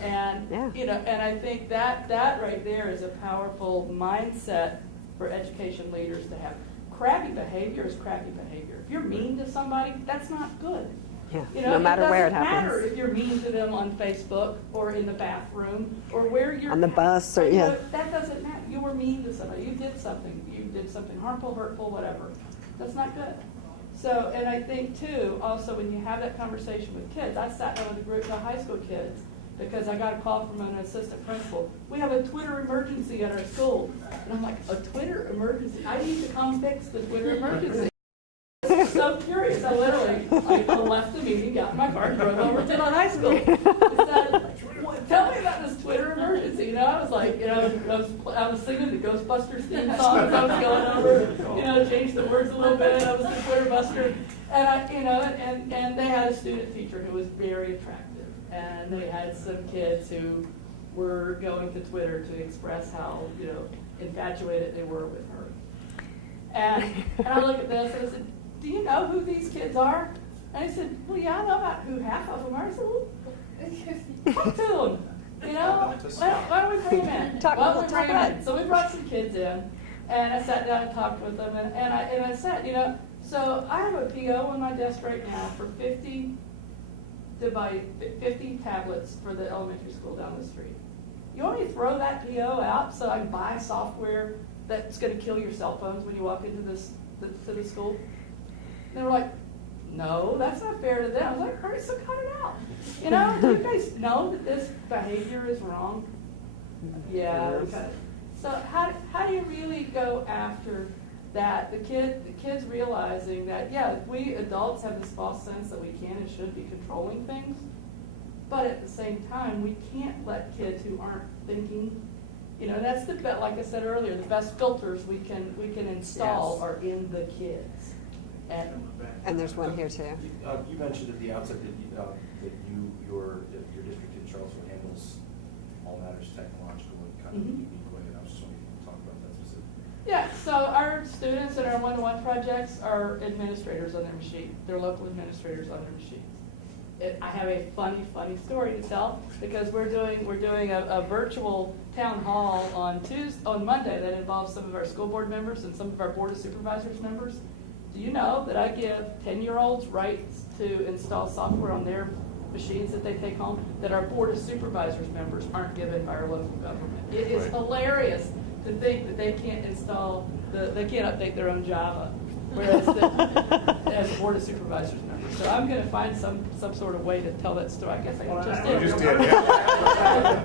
And and I think that right there is a powerful mindset for education leaders to have. Crappy behavior is crappy behavior. If you're mean to somebody, that's not good. Yeah. No matter where it happens. It doesn't matter if you're mean to them on Facebook or in the bathroom or where you're on the bus or that doesn't matter. You were mean to somebody. You did something harmful, hurtful, whatever. That's not good. So, and I think too, also when you have that conversation with kids, I sat down with a group of high school kids because I got a call from an assistant principal. We have a Twitter emergency at our school. And I'm like, a Twitter emergency? emergency. I need to come fix the Twitter emergency. I was so curious. I literally left the meeting, got in my car, drove over to my high school. I said, tell me about this Twitter emergency. You know, I was like, you know, I was singing the Ghostbusters theme song as I was going over, you know, changed the words a little bit. I was the Twitter buster. And you know, and they had a student teacher who was very attractive. And they had some kids who were going to Twitter to express how, you know, infatuated they were with her. And I look at this and I said, do you know who these kids are? And I said, well, yeah, I know about who half of them are. I said, well, talk to them. You know, why don't we bring them in? Why don't we bring them in? So we brought some kids in, and I sat down and talked with them, and I said, you know, so I have a PO on my desk right now for 50 tablets for the elementary school down the street. You want me to throw that PO out so I can buy software that's going to kill your cell phones when you walk into to the school? And they were like, no, that's not fair to them. I was like, all right, so cut it out. You know, do you guys know that this behavior is wrong? Yeah. Okay. So how do you really go after that? The kids realizing that, yeah, we adults have this false sense that we can and should be controlling things, but at the same time, we can't let kids who aren't thinking, you know, that's like I said earlier, the best filters we can install are in the kids. And there's one here too. You mentioned at the outset that your district in Charlottesville handles all matters technological in kind of a unique way, and I was just wondering if you could talk about that specifically. Yeah, so our students in our one-to-one projects are administrators on their machine. They're local administrators on their machines. I have a funny story to tell because we're doing a virtual town hall on Monday that involves some of our school board members and some of our board of supervisors members. Do you know that I give 10-year-olds rights to install software on their machines that they take home that our board of supervisors members aren't given by our local government? It is hilarious to think that they can't they can't update their own Java, whereas as board of supervisors members. So I'm going to find some sort of way to tell that story. I guess I just did. You just did, yeah.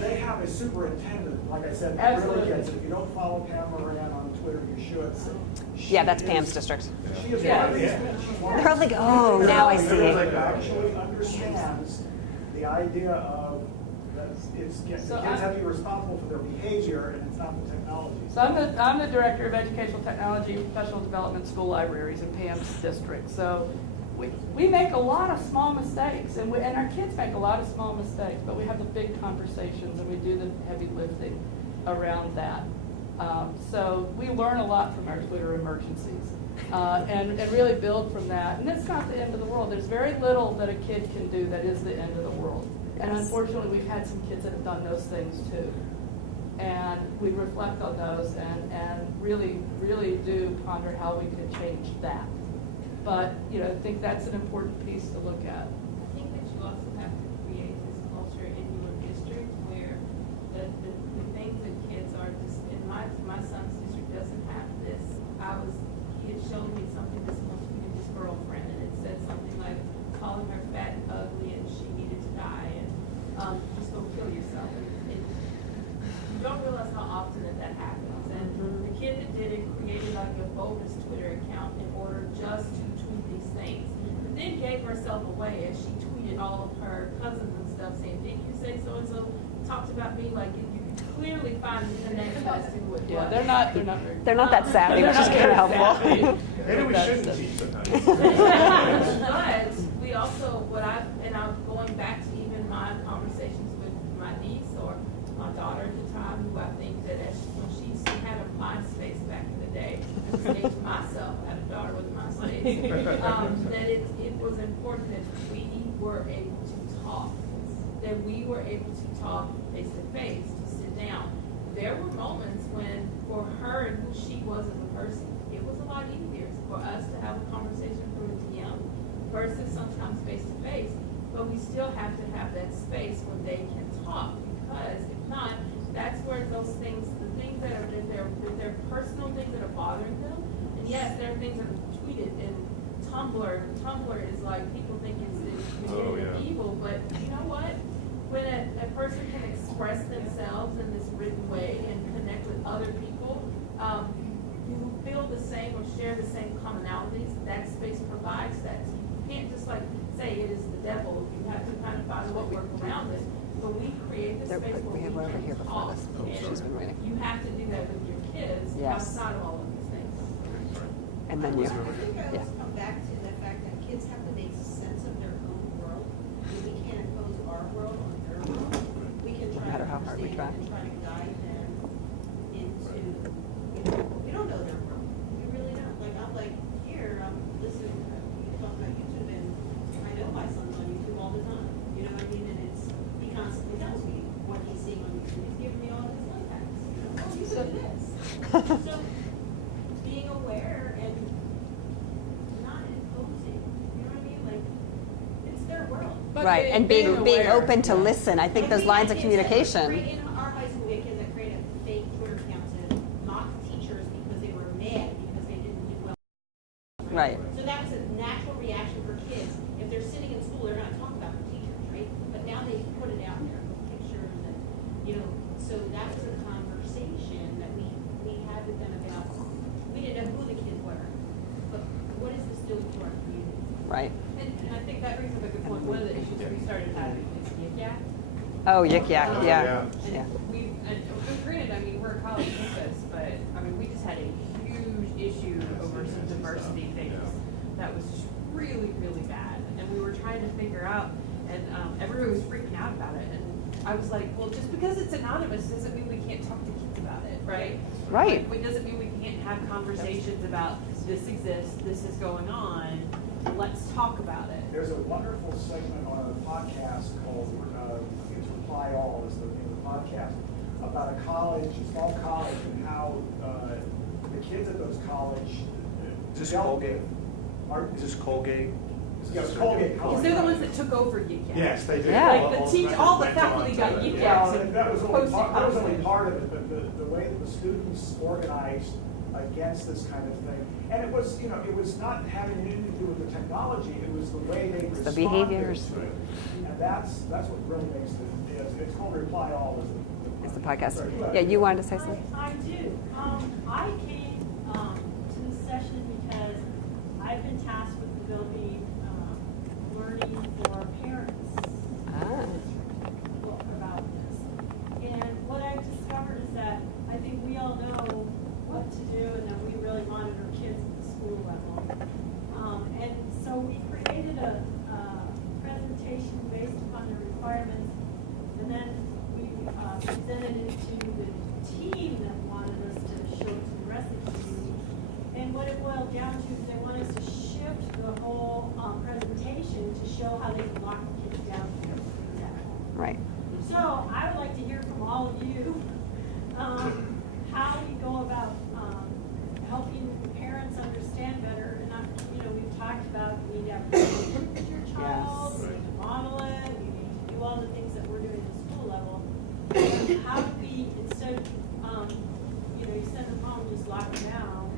They have a superintendent, like I said, that really gets it. If you don't follow Pam around on Twitter, you should. Yeah, that's Pam's district. She is one of these. She's one of They're all like, oh, now I see. She actually understands the idea of the kids have to be responsible for their behavior, and it's not the technology. So I'm the director of educational technology, professional development, school libraries in Pam's district. So we make a lot of small mistakes, and our kids make a lot of small mistakes, but we have the big conversations and we do the heavy lifting around that. So we learn a lot from our Twitter emergencies and really build from that. And it's not the end of the world. There's very little that a kid can do that is the end of the world. Yes. And unfortunately, we've had some kids that have done those things too. And we reflect on those and really do ponder how we could change that. But, you know, I think that's an important piece to look at. I think that you also have to create this culture in your district where the things that kids are just, in my son's district doesn't have this. He had shown me something this month with his girlfriend, and it said something like calling her fat and ugly and she needed to die and just go kill yourself. And you don't realize how often that happens. And the kid that did it created like a bogus Twitter account in order just to tweet these things. But then gave herself away as she tweeted all of her cousins and stuff saying, didn't you say so-and-so talked about me? Like you can clearly find the connection as to what Yeah, they're not very They're not that savvy, which is kind of helpful. Maybe we shouldn't teach sometimes. But we also, I'm going back to even my conversations with my niece or my daughter at the time, who I think that when she had a MySpace back in the day, I to myself, I had a daughter with a MySpace, that it was important that we were able to talk, that we were able to talk face to face, to sit down. There were moments when, for her and who she was as a person, it was a lot easier for us to have a conversation through a DM versus sometimes face to face. But we still have to have that space where they can talk, because if not, that's where those things, the things that are they're personal things that are bothering them. And yes, there are things that are tweeted in Tumblr. Tumblr is like, people think it's evil, but you know what? When a person can express themselves in this written way and connect with other people, don't share the same commonalities that space provides. That you can't just like say it is the devil. You have to kind of find what work around it. But we create the space where we can talk. And you have to do that with your kids outside of all of these things. And then you. I think I always come back to the fact that kids have to make sense of their own world. We can't impose our world on their world. We can try to understand and try to guide them into, we don't know their world. We really don't. Like, I'm like, here, I'm listening, you talk about YouTube, and I know my son's on YouTube all the time. You know what I mean? And he constantly tells me what he's seeing on YouTube. He's giving me all his life hacks. Oh, you should do this. So, being aware and not imposing, you know what I mean? Like, it's their world. Right, and being open to listen. I think those lines of communication. In our high school, we had kids that created fake Twitter accounts and mocked teachers because they were mad because they didn't do well. Right. So that was a natural reaction for kids. If they're sitting in school, they're gonna talk about the teachers, right? But now they put it out there with pictures and, you know, so that was a conversation that we had with them about, we didn't know who the kids were, but what is this doing to our community? Right. And I think that brings up a good point. One of the issues that we started having is Yik Yak. Oh, Yik Yak, yeah. And granted, I mean, we're a college campus, but I mean, we just had a huge issue over some diversity things that was just really, really bad. And we were trying to figure out, and everyone was freaking out about it. And I was like, well, just because it's anonymous doesn't mean we can't talk to kids about it, right? Right. Like, it doesn't mean we can't have conversations about this exists, this is going on, let's talk about it. There's a wonderful segment on a podcast called, I think it's Reply All is the name of the podcast, about a college, a small college, and how the kids at those college. Is this Colgate? Is this Colgate? Yeah, it was Colgate College. Because they're the ones that took over Yik Yak. Yes, they did. Like all the faculty got Yik Yaks and That was posted only content. part of it, but the way that the students organized against this kind of thing. And it was, you know, it was not having anything to do with the technology, it was the way they responded. The behaviors. To it. And that's what really makes it's called Reply All. It's the podcast. Sorry, go ahead. Yeah, you wanted to say something? I do. I came to the session because I've been tasked with developing learning for parents about this. And what I've discovered is that I think we all know what to do and that we really monitor kids at the school level. And so we created a presentation based upon the requirements, and then we presented it to the team that wanted us to show it to the rest of the community. And what it boiled down to is they want us to shift the whole presentation to show how they can lock the kids down here. Right. So I would like to hear from all of you how you go about helping parents understand better. And you know, we've talked about you need to have conversations with your child, you need to model it, you need to do all the things that we're doing at the school level. How do we, instead of you know, you send them home, just lock them down.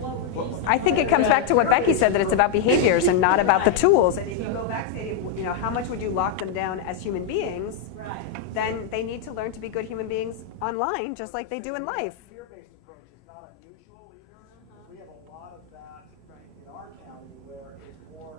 What would be I think it comes back to what Becky said, that it's about behaviors and not about the tools. And if you So- go back to, you know, how much would you lock them down as human beings? Right. Then they need to learn to be good human beings online, just like they do in life. Fear-based approach is not unusual either. We have a lot of that in our county where it's more,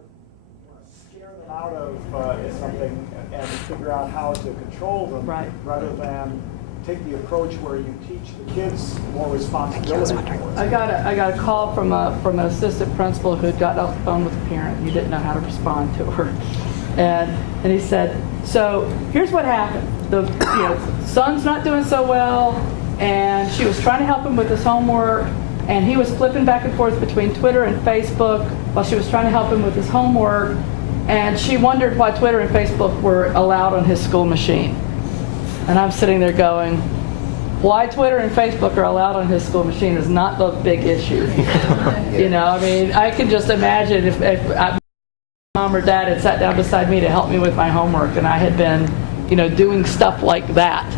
you want to scare them out of something and figure out how to control them, rather than take the approach where you teach the kids more responsibility. I got a call from an assistant principal who had gotten off the phone with a parent. He didn't know how to respond to her, and he said, "So here's what happened. The son's not doing so well, and she was trying to help him with his homework, and he was flipping back and forth between Twitter and Facebook while she was trying to help him with his homework, and she wondered why Twitter and Facebook were allowed on his school machine." And I'm sitting there going, why Twitter and Facebook are allowed on his school machine is not the big issue. You know, I mean, I can just imagine if mom or dad had sat down beside me to help me with my homework and I had been, you know, doing stuff like that,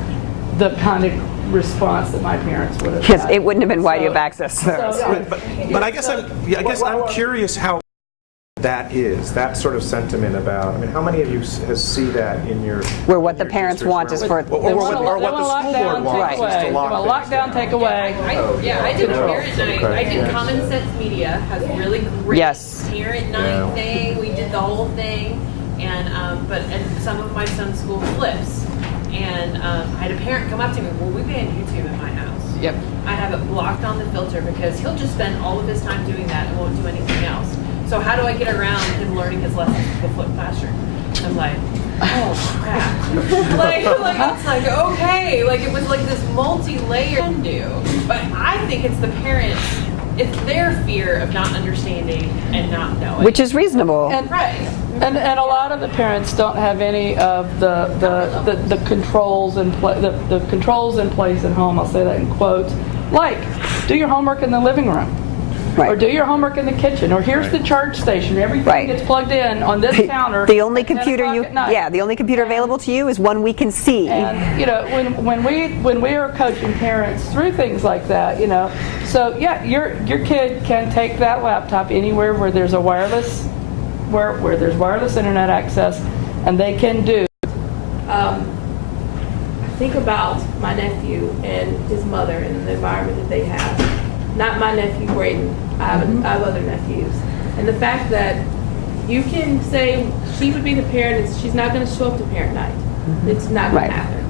the kind of response that my parents would have had. Yes, it wouldn't have been why you have access. But I guess I'm curious how that is, that sort of sentiment about, I mean, how many of you see that in your... Where what in the your parents districts want is where- for... or what the school board wants is to They lock want things lockdown, down. take away. I did Control. parent night. I did Common Sense Media has really great Yes. parent night thing. We did the whole thing, and some of my son's school flips, and I had a parent come up to me. Well, we banned YouTube in my house. Yep. I have it blocked on the filter because he'll just spend all of his time doing that and won't do anything else. So how do I get around him learning his lessons in the flipped classroom? I'm like, oh crap. like it's like, okay, like it was like this multi-layer can do. But I think it's the parents, it's their fear of not understanding and not knowing. Which is reasonable. And, right. And a lot of the parents don't have any of the controls in the controls in place at home. I'll say that in quotes. Like, do your homework in the living room. Right. Or do your homework in the kitchen, or here's the charge station. Everything gets plugged in on this counter. The only at 10 computer o'clock at night. the only computer available to you is one we can see. And you know, when we are coaching parents through things like that, you know, so yeah, your kid can take that laptop anywhere where there's a wireless, where there's wireless internet access, and they can do. I think about my nephew and his mother and the environment that they have. Not my nephew Braden. I have other nephews, and the fact that you can say she would be the parent, she's not going to show up to parent night. It's not going to happen.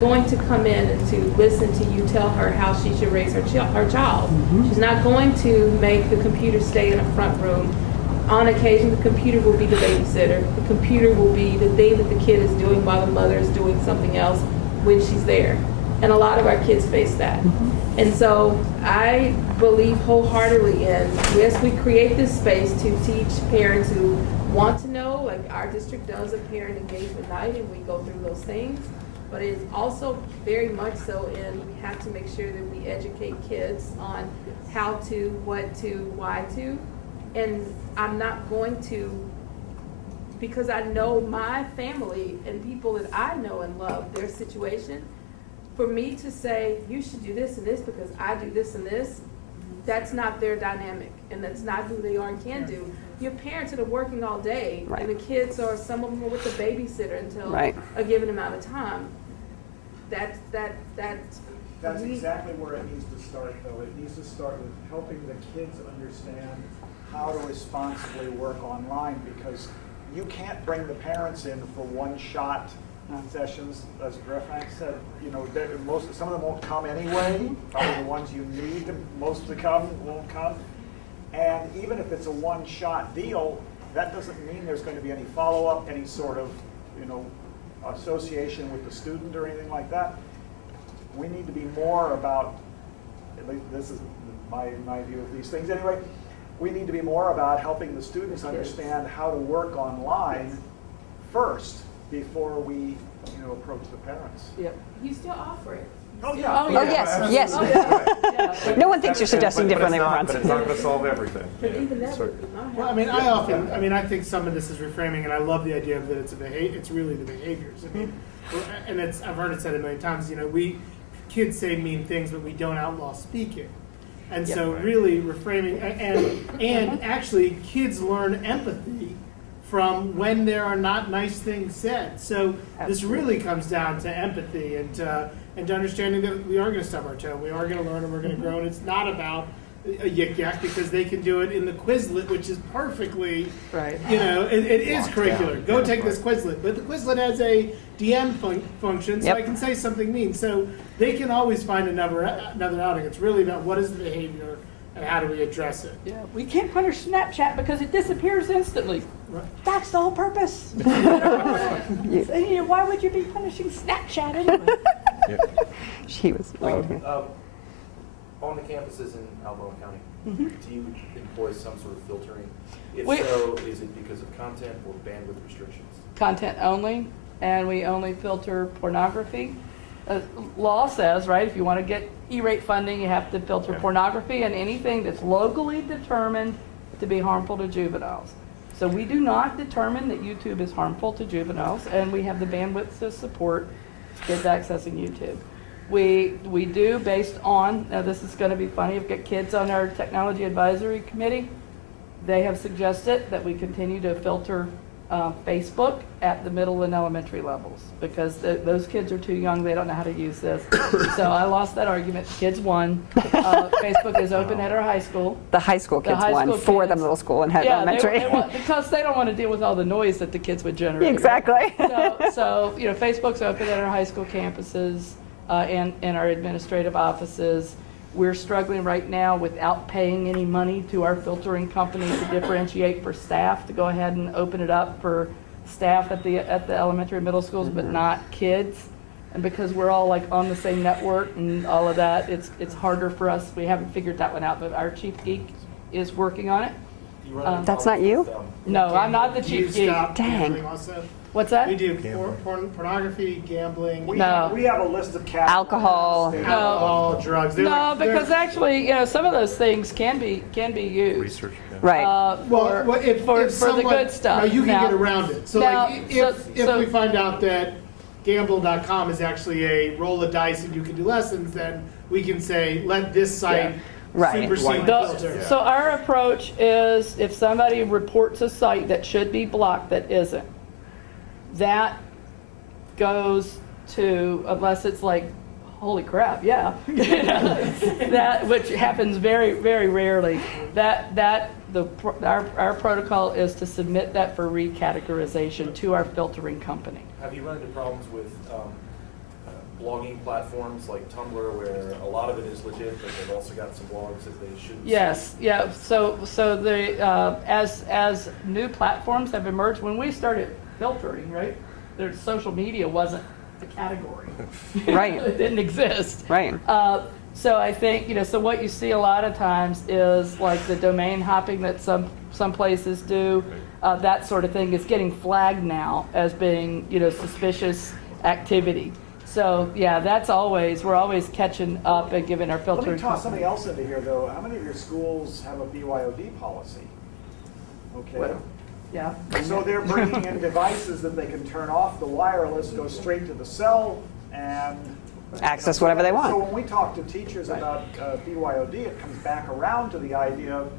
Going to come in and to listen to you tell her how she should raise her child. She's not going to make the computer stay in a front room. On occasion, the computer will be the babysitter. The computer will be the thing that the kid is doing while the mother is doing something else when she's there. And a lot of our kids face that. And so I believe wholeheartedly in, yes, we create this space to teach parents who want to know, like our district does a parent engagement night and we go through those things. But it's also very much so in, we have to make sure that we educate kids on how to, what to, why to. And I'm not going to, because I know my family and people that I know and love, their situation, for me to say, you should do this and this because I do this and this, that's not their dynamic, and that's not who they are and can do. Your parents that are working all day, and the kids are, some of them are with the babysitter until a given amount of time. That's exactly where it needs to start, though. It needs to start with helping the kids understand how to responsibly work online, because you can't bring the parents in for one-shot sessions. As Frank said, you know, some of them won't come anyway. Probably the ones you need most to come won't come. And even if it's a one-shot deal, that doesn't mean there's going to be any follow-up, any sort of, you know, association with the student or anything like that. We need to be more about, at least this is my view of these things anyway, we need to be more about helping the students understand how to work online first before we, you know, approach the parents. Yep. You still offer it. Oh yeah. Oh yes. No one thinks you're suggesting differently. But it's not going to solve everything. Well, I think some of this is reframing, and I love the idea of that it's really the behaviors. I mean, and I've heard it said a million times. You know, kids say mean things, but we don't outlaw speaking. And so really reframing, and actually kids learn empathy from when there are not nice things said. So this really comes down to empathy and to understanding that we are going to stub our toe, we are going to learn, and we're going to grow. And it's not about a yik-yak, because they can do it in the Quizlet, which is perfectly, you know, it is curricular. Go take this Quizlet. But the Quizlet has a DM function, so I can say something mean. So they can always find another outing. It's really about what is the behavior and how do we address it. Yeah, we can't punish Snapchat because it disappears instantly. Right. That's the whole purpose. Why would you be punishing Snapchat anyway? She was waiting. On the campuses in Albemarle County, do you employ some sort of filtering? If so, is it because of content or bandwidth restrictions? Content only, and we only filter pornography. Law says, right, if you want to get E-rate funding, you have to filter pornography and anything that's locally determined to be harmful to juveniles. So we do not determine that YouTube is harmful to juveniles, and we have the bandwidth to support kids accessing YouTube. We do based on, now this is going to be funny, we've got kids on our technology advisory committee. They have suggested that we continue to filter Facebook at the middle and elementary levels because those kids are too young. They don't know how to use this. So I lost that argument. The kids won. Facebook is open at our high school. The high school kids won for the middle school and elementary. Because they don't want to deal with all the noise that the kids would generate. Exactly. So Facebook's open at our high school campuses and our administrative offices. We're struggling right now without paying any money to our filtering company to differentiate for staff, to go ahead and open it up for staff at the elementary and middle schools, but not kids. And because we're all like on the same network and all of that, it's harder for us. We haven't figured that one out, but our chief geek is working on it. That's not you? No, I'm not the chief geek. Dang. What's that? We do pornography, gambling. We have a list of categories. Alcohol, drugs. Because actually, some of those things can be used. Research. Right. For the good stuff. No, you can Now- get around it. So now, like if we find out that gamble.com is actually a roll of dice and you can do lessons, then we can say, let this site supersede the filter. So our approach is if somebody reports a site that should be blocked that isn't, that goes to, unless it's like, holy crap, yeah. That, which happens very, very rarely, our protocol is to submit that for recategorization to our filtering company. Have you run into problems with blogging platforms like Tumblr where a lot of it is legit, but they've also got some blogs that they shouldn't? Yes, yeah. So the as new platforms have emerged, when we started filtering, right, their social media wasn't the category. Right. It didn't exist. Right. So I think, so what you see a lot of times is like the domain hopping that some places do, that sort of thing is getting flagged now as being, suspicious activity. So yeah, we're always catching up and giving our filtering. Let me toss something else into here though. How many of your schools have a BYOD policy? Okay. Well, yeah. So they're bringing in devices that they can turn off the wireless, go straight to the cell, and access whatever they want. So when we talk to teachers about BYOD, it comes back around to the idea of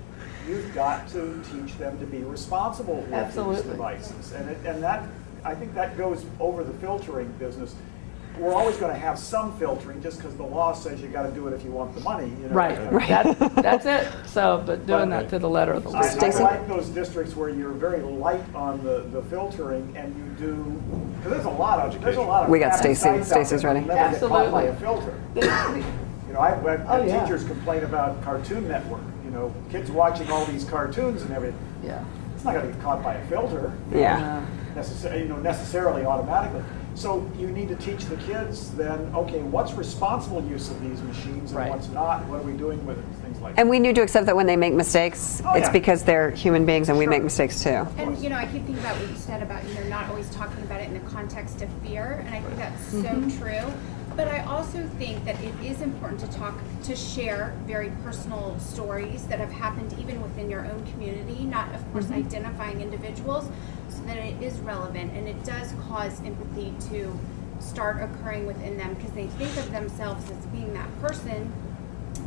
you've got to teach them to be responsible with these devices, and that I think that goes over the filtering business. We're always going to have some filtering just because the law says you got to do it if you want the money. Right. That's it. So, but doing that to the letter of the law. I like those districts where you're very light on the filtering, and you do, because there's a lot of we got Stacy. Stacy's ready. Never get caught by a filter. I've had teachers complain about Cartoon Network. Kids watching all these cartoons and everything. Yeah. It's not going to get caught by a filter. Yeah. Necessarily automatically. So you need to teach the kids then, okay, what's responsible use of these machines and what's not? What are we doing with it? Things like that. And we need to accept that when they make mistakes, it's because they're human beings and we make mistakes too. And I keep thinking about what you said about not always talking about it in the context of fear, and I think that's so true. But I also think that it is important to share very personal stories that have happened even within your own community, not of course identifying individuals, so that it is relevant and it does cause empathy to start occurring within them because they think of themselves as being that person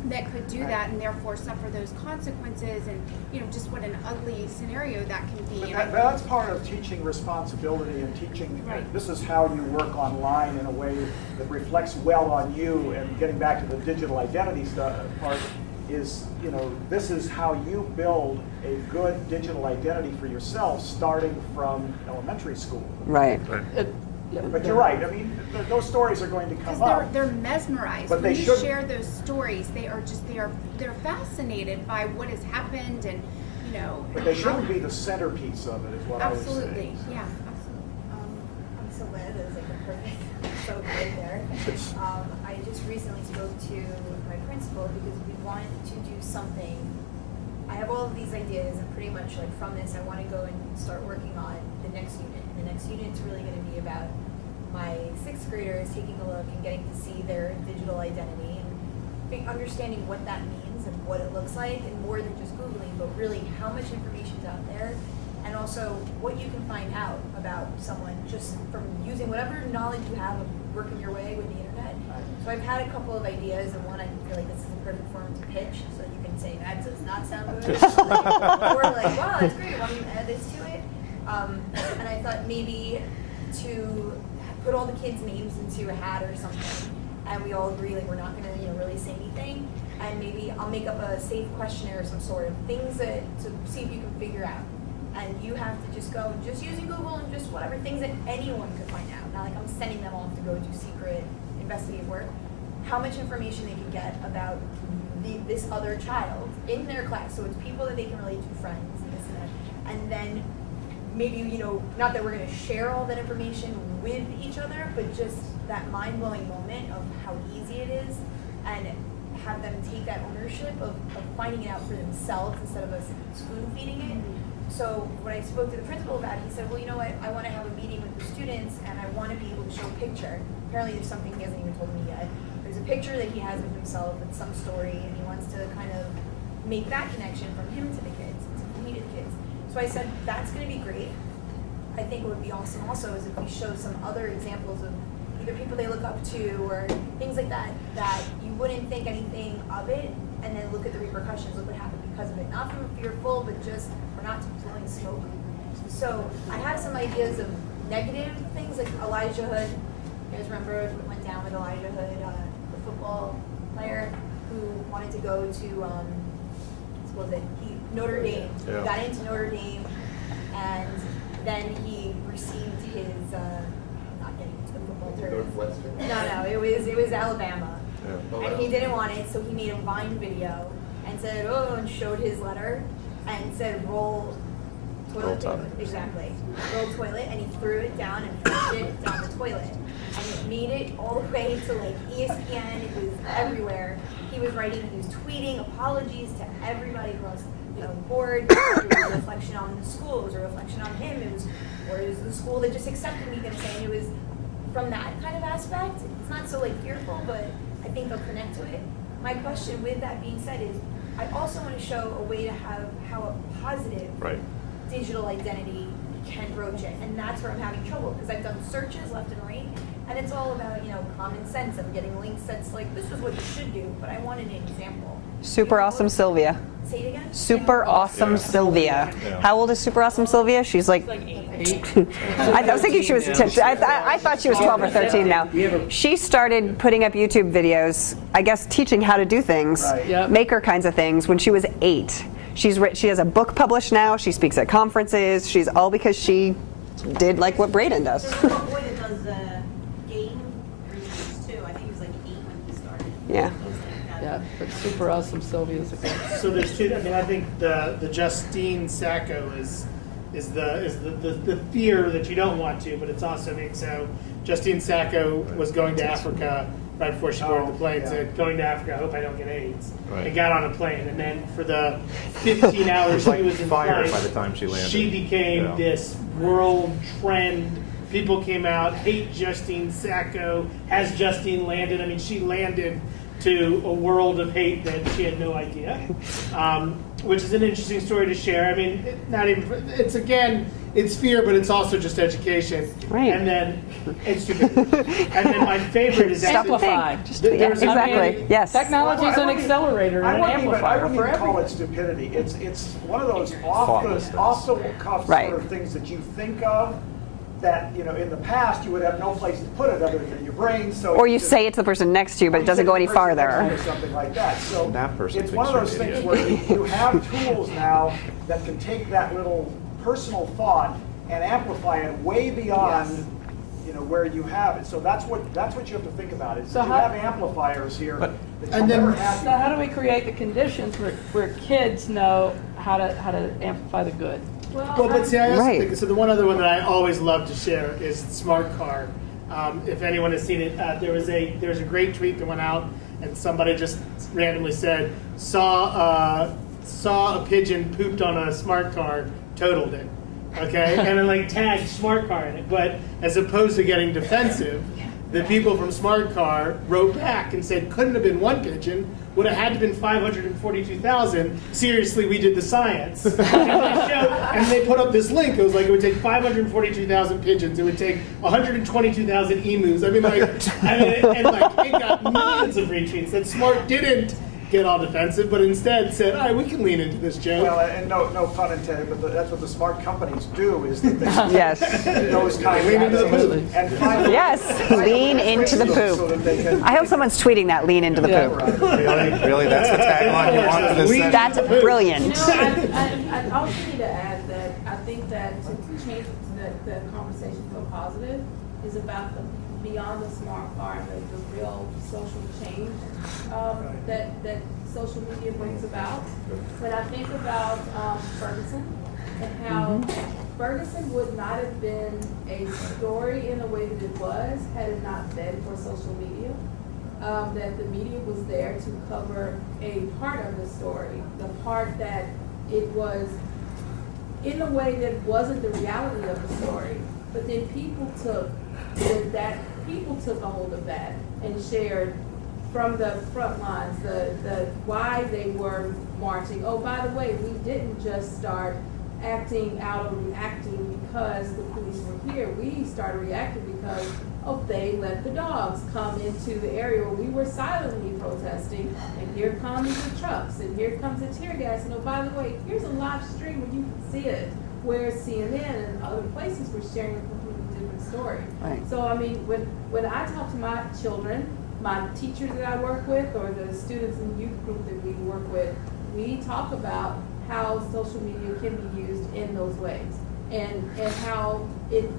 that could do that and therefore suffer those consequences and just what an ugly scenario that can be. That's part of teaching responsibility and teaching this is how you work online in a way that reflects well on you, and getting back to the digital identity part is, this is how you build a good digital identity for yourself starting from elementary school. Right. But you're right. I mean, those stories are going to come up. They're mesmerized. But when they you share those stories, they're fascinated by what has happened, and But they shouldn't be the centerpiece of it, is what I was saying. Absolutely, yeah, absolutely. I'm so glad that it's like a perfect so good there. I just recently spoke to my principal because we want to do something. I have all of these ideas, and pretty much like from this, I want to go and start working on the next unit. The next unit's really going to be about my 6th graders taking a look and getting to see their digital identity and understanding what that means and what it looks like, and more than just Googling, but really how much information's out there, and also what you can find out about someone just from using whatever knowledge you have of working your way with the internet. So I've had a couple of ideas, and one I feel like this is a perfect forum to pitch, so you can say that does not sound good. Or like, wow, that's great, why don't you add this to it? And I thought maybe to put all the kids' names into a hat or something, and we all agree like we're not gonna, really say anything, and maybe I'll make up a safe questionnaire of some sort of things that to see if you can figure out. And you have to just go, just using Google and just whatever things that anyone could find out. Not like I'm sending them off to go do secret investigative work. How much information they can get about this other child in their class. So it's people that they can relate to, friends, and this and that. And then maybe, not that we're going to share all that information with each other, but just that mind-blowing moment of how easy it is, and have them take that ownership of finding it out for themselves instead of us spoon-feeding it. So when I spoke to the principal about it, he said, well, you know what, I want to have a meeting with the students, and I want to be able to show a picture. Apparently there's something he hasn't even told me yet. There's a picture that he has of himself with some story, and he wants to kind of make that connection from him to the kids, to me to the kids. So I said, that's going to be great. I think what would be awesome also is if we show some other examples of either people they look up to or things like that, that you wouldn't think anything of it, and then look at the repercussions, look what happened because of it. Not from fearful, but just we're not blowing smoke. So I have some ideas of negative things like Elijah Hood. You guys remember what went down with Elijah Hood, the football player who wanted to go to Notre Dame. Yeah. He got into Notre Dame, and then he received his not getting into the football term. Northwestern? No, it was Alabama. Yeah. And he didn't want it, so he made a Vine video and said, and showed his letter and said, roll toilet paper. Exactly. Roll toilet, and he threw it down and pushed it down the toilet. And it made it all the way to like ESPN, it was everywhere. He was tweeting apologies to everybody across the board. It was a reflection on the school, it was a reflection on him, it was the school that just accepted me gonna say, and it was from that kind of aspect. It's not so like fearful, but I think they'll connect to it. My question with that being said is, I also want to show a way to have how a positive digital identity can broach it. And that's where I'm having trouble, because I've done searches left and right, and it's all about, common sense of getting links that's like, this is what you should do, but I wanted an example. Super awesome Sylvia. Say it again? Super awesome Sylvia. Yeah. How old is super awesome Sylvia? She's like 8. I was thinking she was 10. I thought she was 12 or 13 now. She started putting up YouTube videos, I guess teaching how to do things, maker kinds of things, when she was 8. She has a book published now. She speaks at conferences. She's all because she did like what Braden does. There's a little boy that does game reviews too. I think he was like 8 when he started. Yeah. Yeah, but super awesome Sylvia's a good. So there's two. I mean, I think the Justine Sacco is the fear that you don't want to, but it's also so. Justine Sacco was going to Africa right before she boarded the plane. Said, "Going to Africa. I hope I don't get AIDS." Right. And got on a plane, and then for the 15 hours she was in fired flight, by the time she landed. she became this world trend. People came out, hate Justine Sacco. Has Justine landed? I mean, she landed to a world of hate that she had no idea, which is an interesting story to share. I mean, it's fear, but it's also just education. Right. And then it's stupid. And then my favorite is Amplify. Exactly. Yes. Technology is an accelerator and an amplifier for I wouldn't even call everything. it stupidity. It's one of those off the cuff sort of things that you think of that, in the past you would have no place to put it other than your brain. So Or you say it to the person next to you, but it doesn't go any farther. Or something like that. So That person it's one of thinks those you're an things where you have tools now that can take that little personal thought and amplify it way beyond where you have it. So that's what you have to think about. Is So you have amplifiers here that you never had. So how do we create the conditions where kids know how to amplify the good? Well, but see, I also think, so the one other one that I always love to share is Smart Car. If anyone has seen it, there was a great tweet that went out, and somebody just randomly said, saw a pigeon pooped on a smart car, totaled it. Okay, and then tagged Smart Car in it. But as opposed to getting defensive, the people from Smart Car wrote back and said, couldn't have been one pigeon, would have had to have been 542,000. Seriously, we did the science. And they put up this link. It was it would take 542,000 pigeons. It would take 122,000 emus. It got millions of retweets. That Smart didn't get all defensive, but instead said, all right, we can lean into this joke. Well, and no pun intended, but that's what the smart companies do, is that they Yes. those kind Lean into the of poop. and find Yes, lean into the so that they can. I hope someone's tweeting that, lean into the poop. Really, that's the tagline you want for this session? That's brilliant. You know, I also need to add that I think that to change the conversation so positive is about the beyond the smart part, the real social change that social media brings about. When I think about Ferguson and how Ferguson would not have been a story in the way that it was had it not been for social media. That the media was there to cover a part of the story, the part that it was in a way that wasn't the reality of the story. But then people took a hold of that and shared from the front lines the why they were marching. Oh, by the way, we didn't just start acting out or reacting because the police were here. We started reacting because they let the dogs come into the area where we were silently protesting, and here comes the trucks, and here comes the tear gas, and oh, by the way, here's a live stream where you can see it, where CNN and other places were sharing a completely different story. Right. So, I mean, when I talk to my children, my teachers that I work with, or the students in the youth group that we work with, we talk about how social media can be used in those ways. And how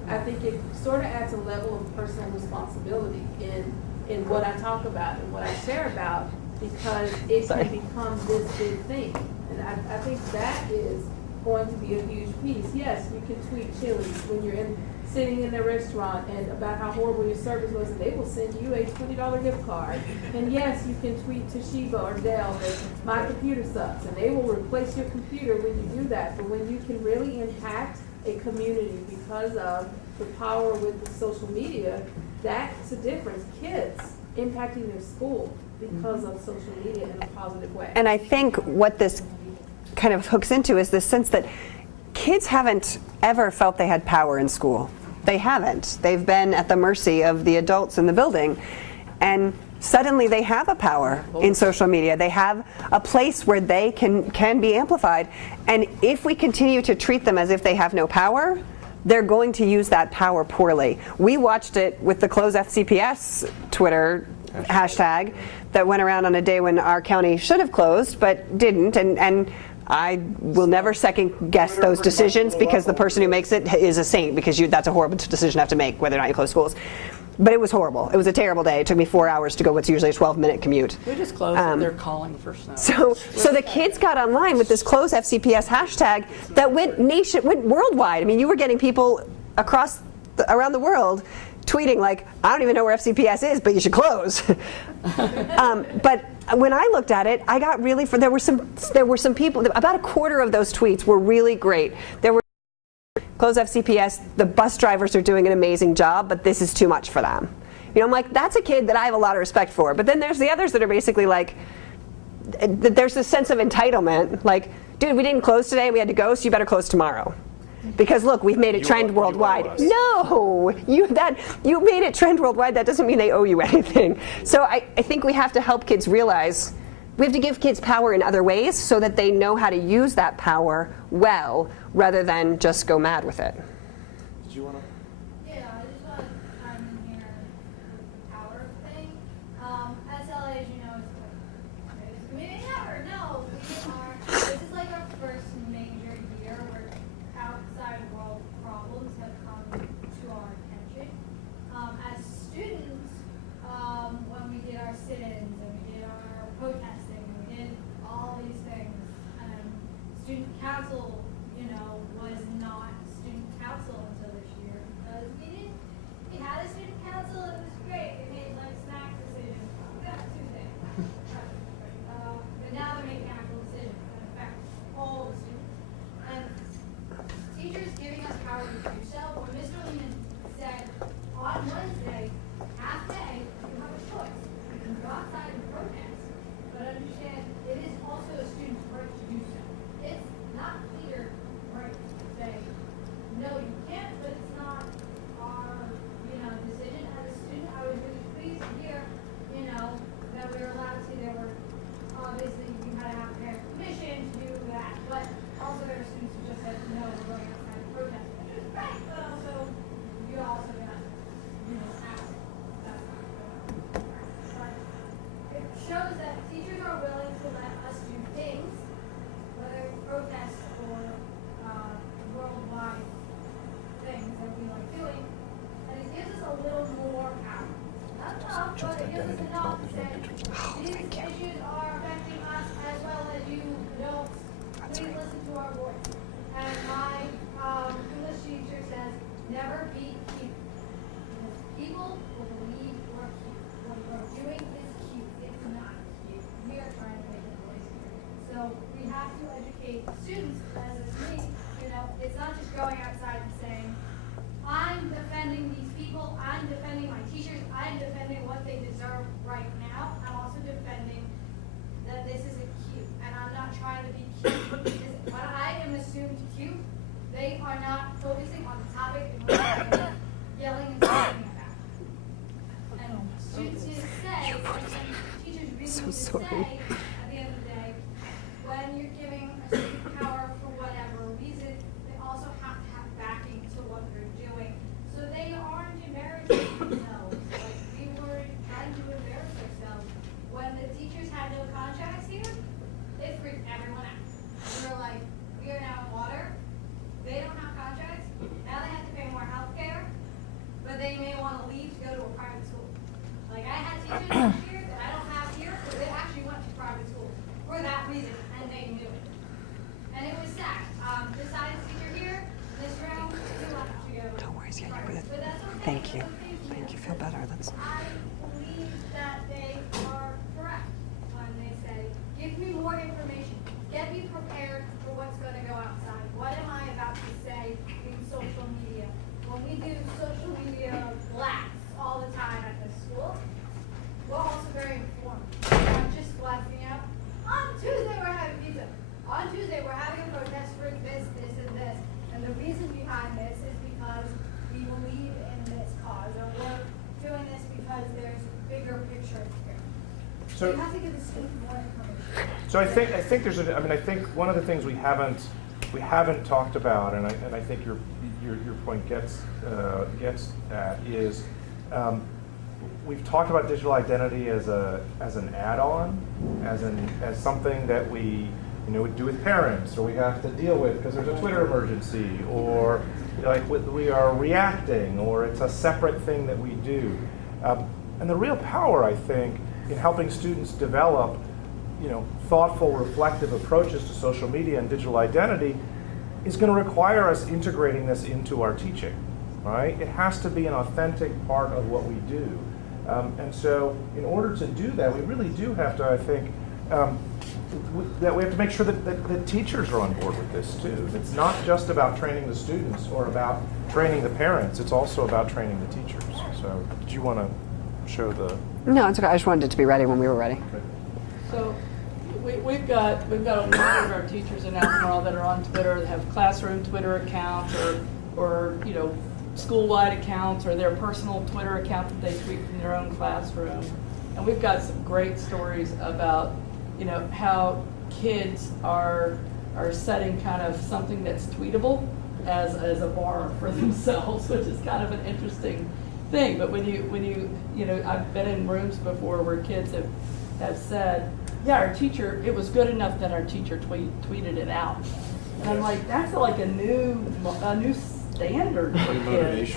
I think it sort of adds a level of personal responsibility in what I talk about and what I share about, because it can become this big thing. And I think that is going to be a huge piece. Yes, you can tweet Chili's when you're sitting in the restaurant and about how horrible your service was, and they will send you a $20 gift card. And yes, you can tweet Toshiba or Dell that my computer sucks, and they will replace your computer when you do that. But when you can really impact a community because of the power with the social media, that's a difference. Kids impacting their school because of social media in a positive way. And I think what this kind of hooks into is this sense that kids haven't ever felt they had power in school. They haven't. They've been at the mercy of the adults in the building. And suddenly they have a power in social media. They have a place where they can be amplified. And if we continue to treat them as if they have no power, they're going to use that power poorly. We watched it with the Close FCPS Twitter hashtag that went around on a day when our county should have closed but didn't. And I will never second guess those decisions, because the person who makes it is a saint, because that's a horrible decision to have to make, whether or not you close schools. But it was horrible. It was a terrible day. It took me 4 hours to go what's usually a 12-minute commute. We just closed it. They're calling for snow. So the kids got online with this Close FCPS hashtag that went worldwide. I mean, you were getting people around the world tweeting like, I don't even know where FCPS is, but you should close. But when I looked at it, I got really, there were some people, about a quarter of those tweets were really great. There were Close FCPS, the bus drivers are doing an amazing job, but this is too much for them. You know, I'm like, that's a kid that I have a lot of respect for. But then there's the others that are basically like, there's this sense of entitlement, like, dude, we didn't close today, we had to go, so you better close tomorrow. Because look, we've made it trend worldwide. No, you made it trend worldwide. That doesn't mean they owe you anything. So I think we have to help kids realize we have to give kids power in other ways so that they know how to use that power well, rather than just go mad with it. Did you want to? Yeah, I just want to chime in here with the power thing. SLA, as you know, is maybe never know. This is like our first major year where outside world problems have come to our attention. As students, when we did our sit-ins and we did our protesting and we did all these things, student council, was not student council until this year, because we had a student council and it was great. They made like snack decisions. That's two things. But now they're making actual decisions that affect all the students. And teachers giving us power to do so. When Mr. Lehman said on Wednesday, half day, you have a choice. You can go outside and protest, but understand it is also a student's right to do so. It's not clear right to say, no, you can't enough to say, these issues are affecting us as well as you adults. Please listen to our voice. And my English teacher says, never be cute. Because people will believe we're cute. What we're doing is cute. It's not cute. We are trying to make a voice here. So we have to educate students, as is me, it's not just going outside and saying, I'm defending these people, I'm defending my teachers, I'm defending what they deserve right now. I'm also defending that this isn't cute, and I'm not trying to be cute. Because when I am assumed cute, they are not focusing on the topic and what I'm yelling and screaming about. And students need to say, and teachers really need to say, at the end of the day, when you're giving a student power for whatever reason, they also have to have backing to what they're doing. So they aren't embarrassing themselves. Like we were trying to embarrass ourselves. When the teachers had no contracts here, it freaked everyone out. We were like, we are now in water. They don't have contracts. Now they have to pay more health care. But they may want to leave to go to a private school. Like I had teachers last year that I don't have here because they actually went to private school for that reason, and they knew it. And it was sad. The science teacher here, in this room, he left to go. No worries, yeah, private. you're good. But that's okay. Thank you. That's okay. Thank you. Feel better. That's. I believe that they are correct when they say, give me more information. Get me prepared for what's going to go outside. What am I about to say in social media? When we do social media blasts all the time at the school, we're also very informed. We're not just blasting out. On Tuesday we're having pizza. On Tuesday we're having a protest for this, this, and this. And the reason behind this is because we believe in this cause, or we're doing this because there's bigger picture here. So you have to give the student more information. So I think there's I think one of the things we haven't talked about, and I think your point gets at is we've talked about digital identity as an add-on, as something that we would do with parents, or we have to deal with because there's a Twitter emergency, or like we are reacting, or it's a separate thing that we do. And the real power, I think, in helping students develop thoughtful, reflective approaches to social media and digital identity is going to require us integrating this into our teaching, right? It has to be an authentic part of what we do. And so in order to do that, we really do have to, I think, that we have to make sure that teachers are on board with this too. It's not just about training the students or about training the parents, it's also about training the teachers. So did you want to show the... No, it's okay. I just wanted it to be ready when we were ready. Okay. So we've got a number of our teachers in Albemarle that are on Twitter, that have classroom Twitter accounts, or school-wide accounts, or their personal Twitter account that they tweet from their own classroom. And we've got some great stories about how kids are setting kind of something that's tweetable as a bar for themselves, which is kind of an interesting thing. But when you I've been in rooms before where kids have said, yeah, our teacher, it was good enough that our teacher tweeted it out. And I'm like, that's like a new standard for kids.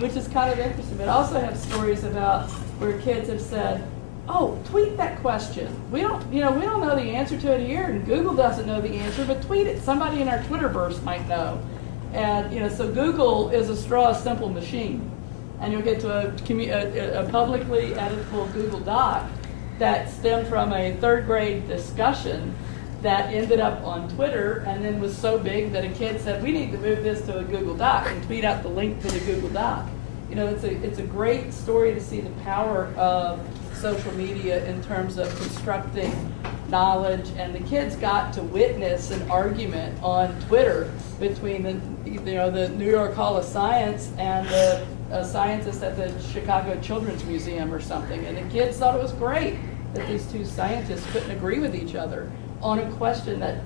Which is kind of interesting. But I also have stories about where kids have said, oh, tweet that question. We don't know the answer to it here, and Google doesn't know the answer, but tweet it. Somebody in our Twitterverse might know. And so Google is a straw simple machine. And you'll get to a publicly editable Google Doc that stemmed from a third grade discussion that ended up on Twitter and then was so big that a kid said, we need to move this to a Google Doc and tweet out the link to the Google Doc. It's a great story to see the power of social media in terms of constructing knowledge, and the kids got to witness an argument on Twitter between the New York Hall of Science and a scientist at the Chicago Children's Museum or something, and the kids thought it was great that these two scientists couldn't agree with each other on a question that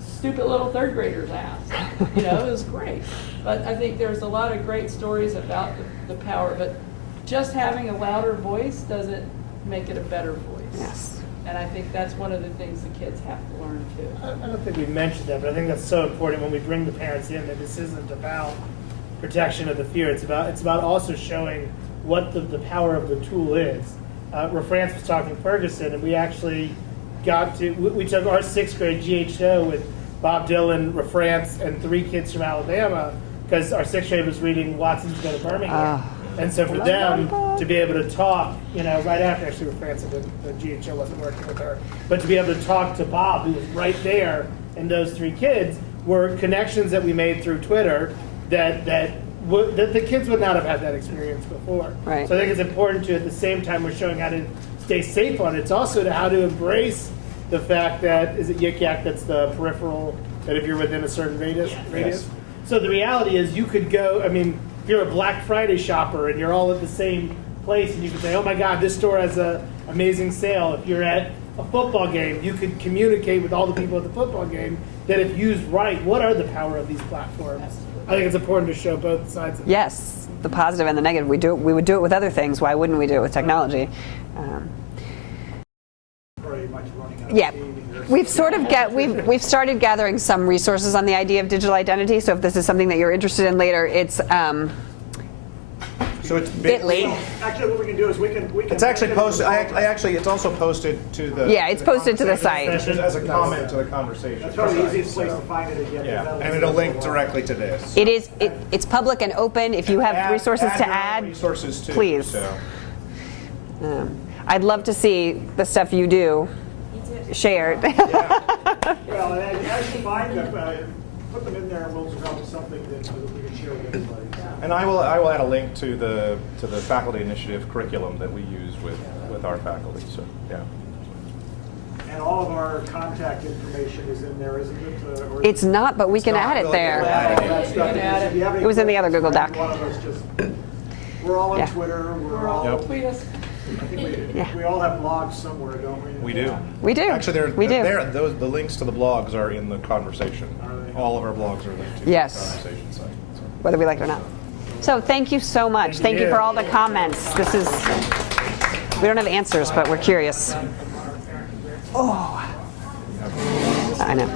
stupid little third graders asked. It was great. But I think there's a lot of great stories about the power, but just having a louder voice doesn't make it a better voice. Yes. And I think that's one of the things the kids have to learn too. I don't think we mentioned that, but I think that's so important when we bring the parents in, that this isn't about protection of the fear. It's about also showing what the power of the tool is. France was talking Ferguson, and we actually we took our 6th grade GHO with Bob Dylan, ReFrance, and 3 kids from Alabama, because our 6th grade was reading Watson's Go to Birmingham. And so for them to be able to talk, right after, actually ReFrance, the GHO wasn't working with her, but to be able to talk to Bob, who was right there, and those 3 kids were connections that we made through Twitter that the kids would not have had that experience before. Right. So I think it's important to, at the same time we're showing how to stay safe on it, it's also to how to embrace the fact that, is it Yik Yak that's the peripheral, that if you're within a certain radius? Yes. So the reality is you could go, if you're a Black Friday shopper and you're all at the same place and you could say, oh my God, this store has an amazing sale. If you're at a football game, you could communicate with all the people at the football game that if used right, what are the power of these platforms? I think it's important to show both sides of it. Yes, the positive and the negative. We would do it with other things. Why wouldn't we do it with technology? Pretty much running out of Yeah, steam. we've started gathering some resources on the idea of digital identity. So if this is something that you're interested in later, it's So it's Bitly. Actually, what we can do is we can. It's actually posted. It's also posted to the. Yeah, it's posted to the site. as a comment to the conversation. That's probably the easiest place to find it again. Yeah, and it'll link directly to this. It is. It's public and open. If you have resources to your own add, resources too, please. So. I'd love to see the stuff you do shared. Well, and as you find them, put them in there, and we'll develop something that we can share with everybody. And I will add a link to the faculty initiative curriculum that we use with our faculty. So yeah. And all of our contact information is in there, isn't it? Or It's not, but we can add it there. It was in the other Google Doc. We're all on Yeah. Twitter. We're all. Tweet us. I think we all have blogs somewhere, don't we? We do. We do. Actually, We do. the links to the blogs are in the conversation. All of our blogs are linked to Yes. the conversation site. So. Whether we like it or not. So thank you so much. Thank you for all the comments. We don't have answers, but we're curious. Oh, I know.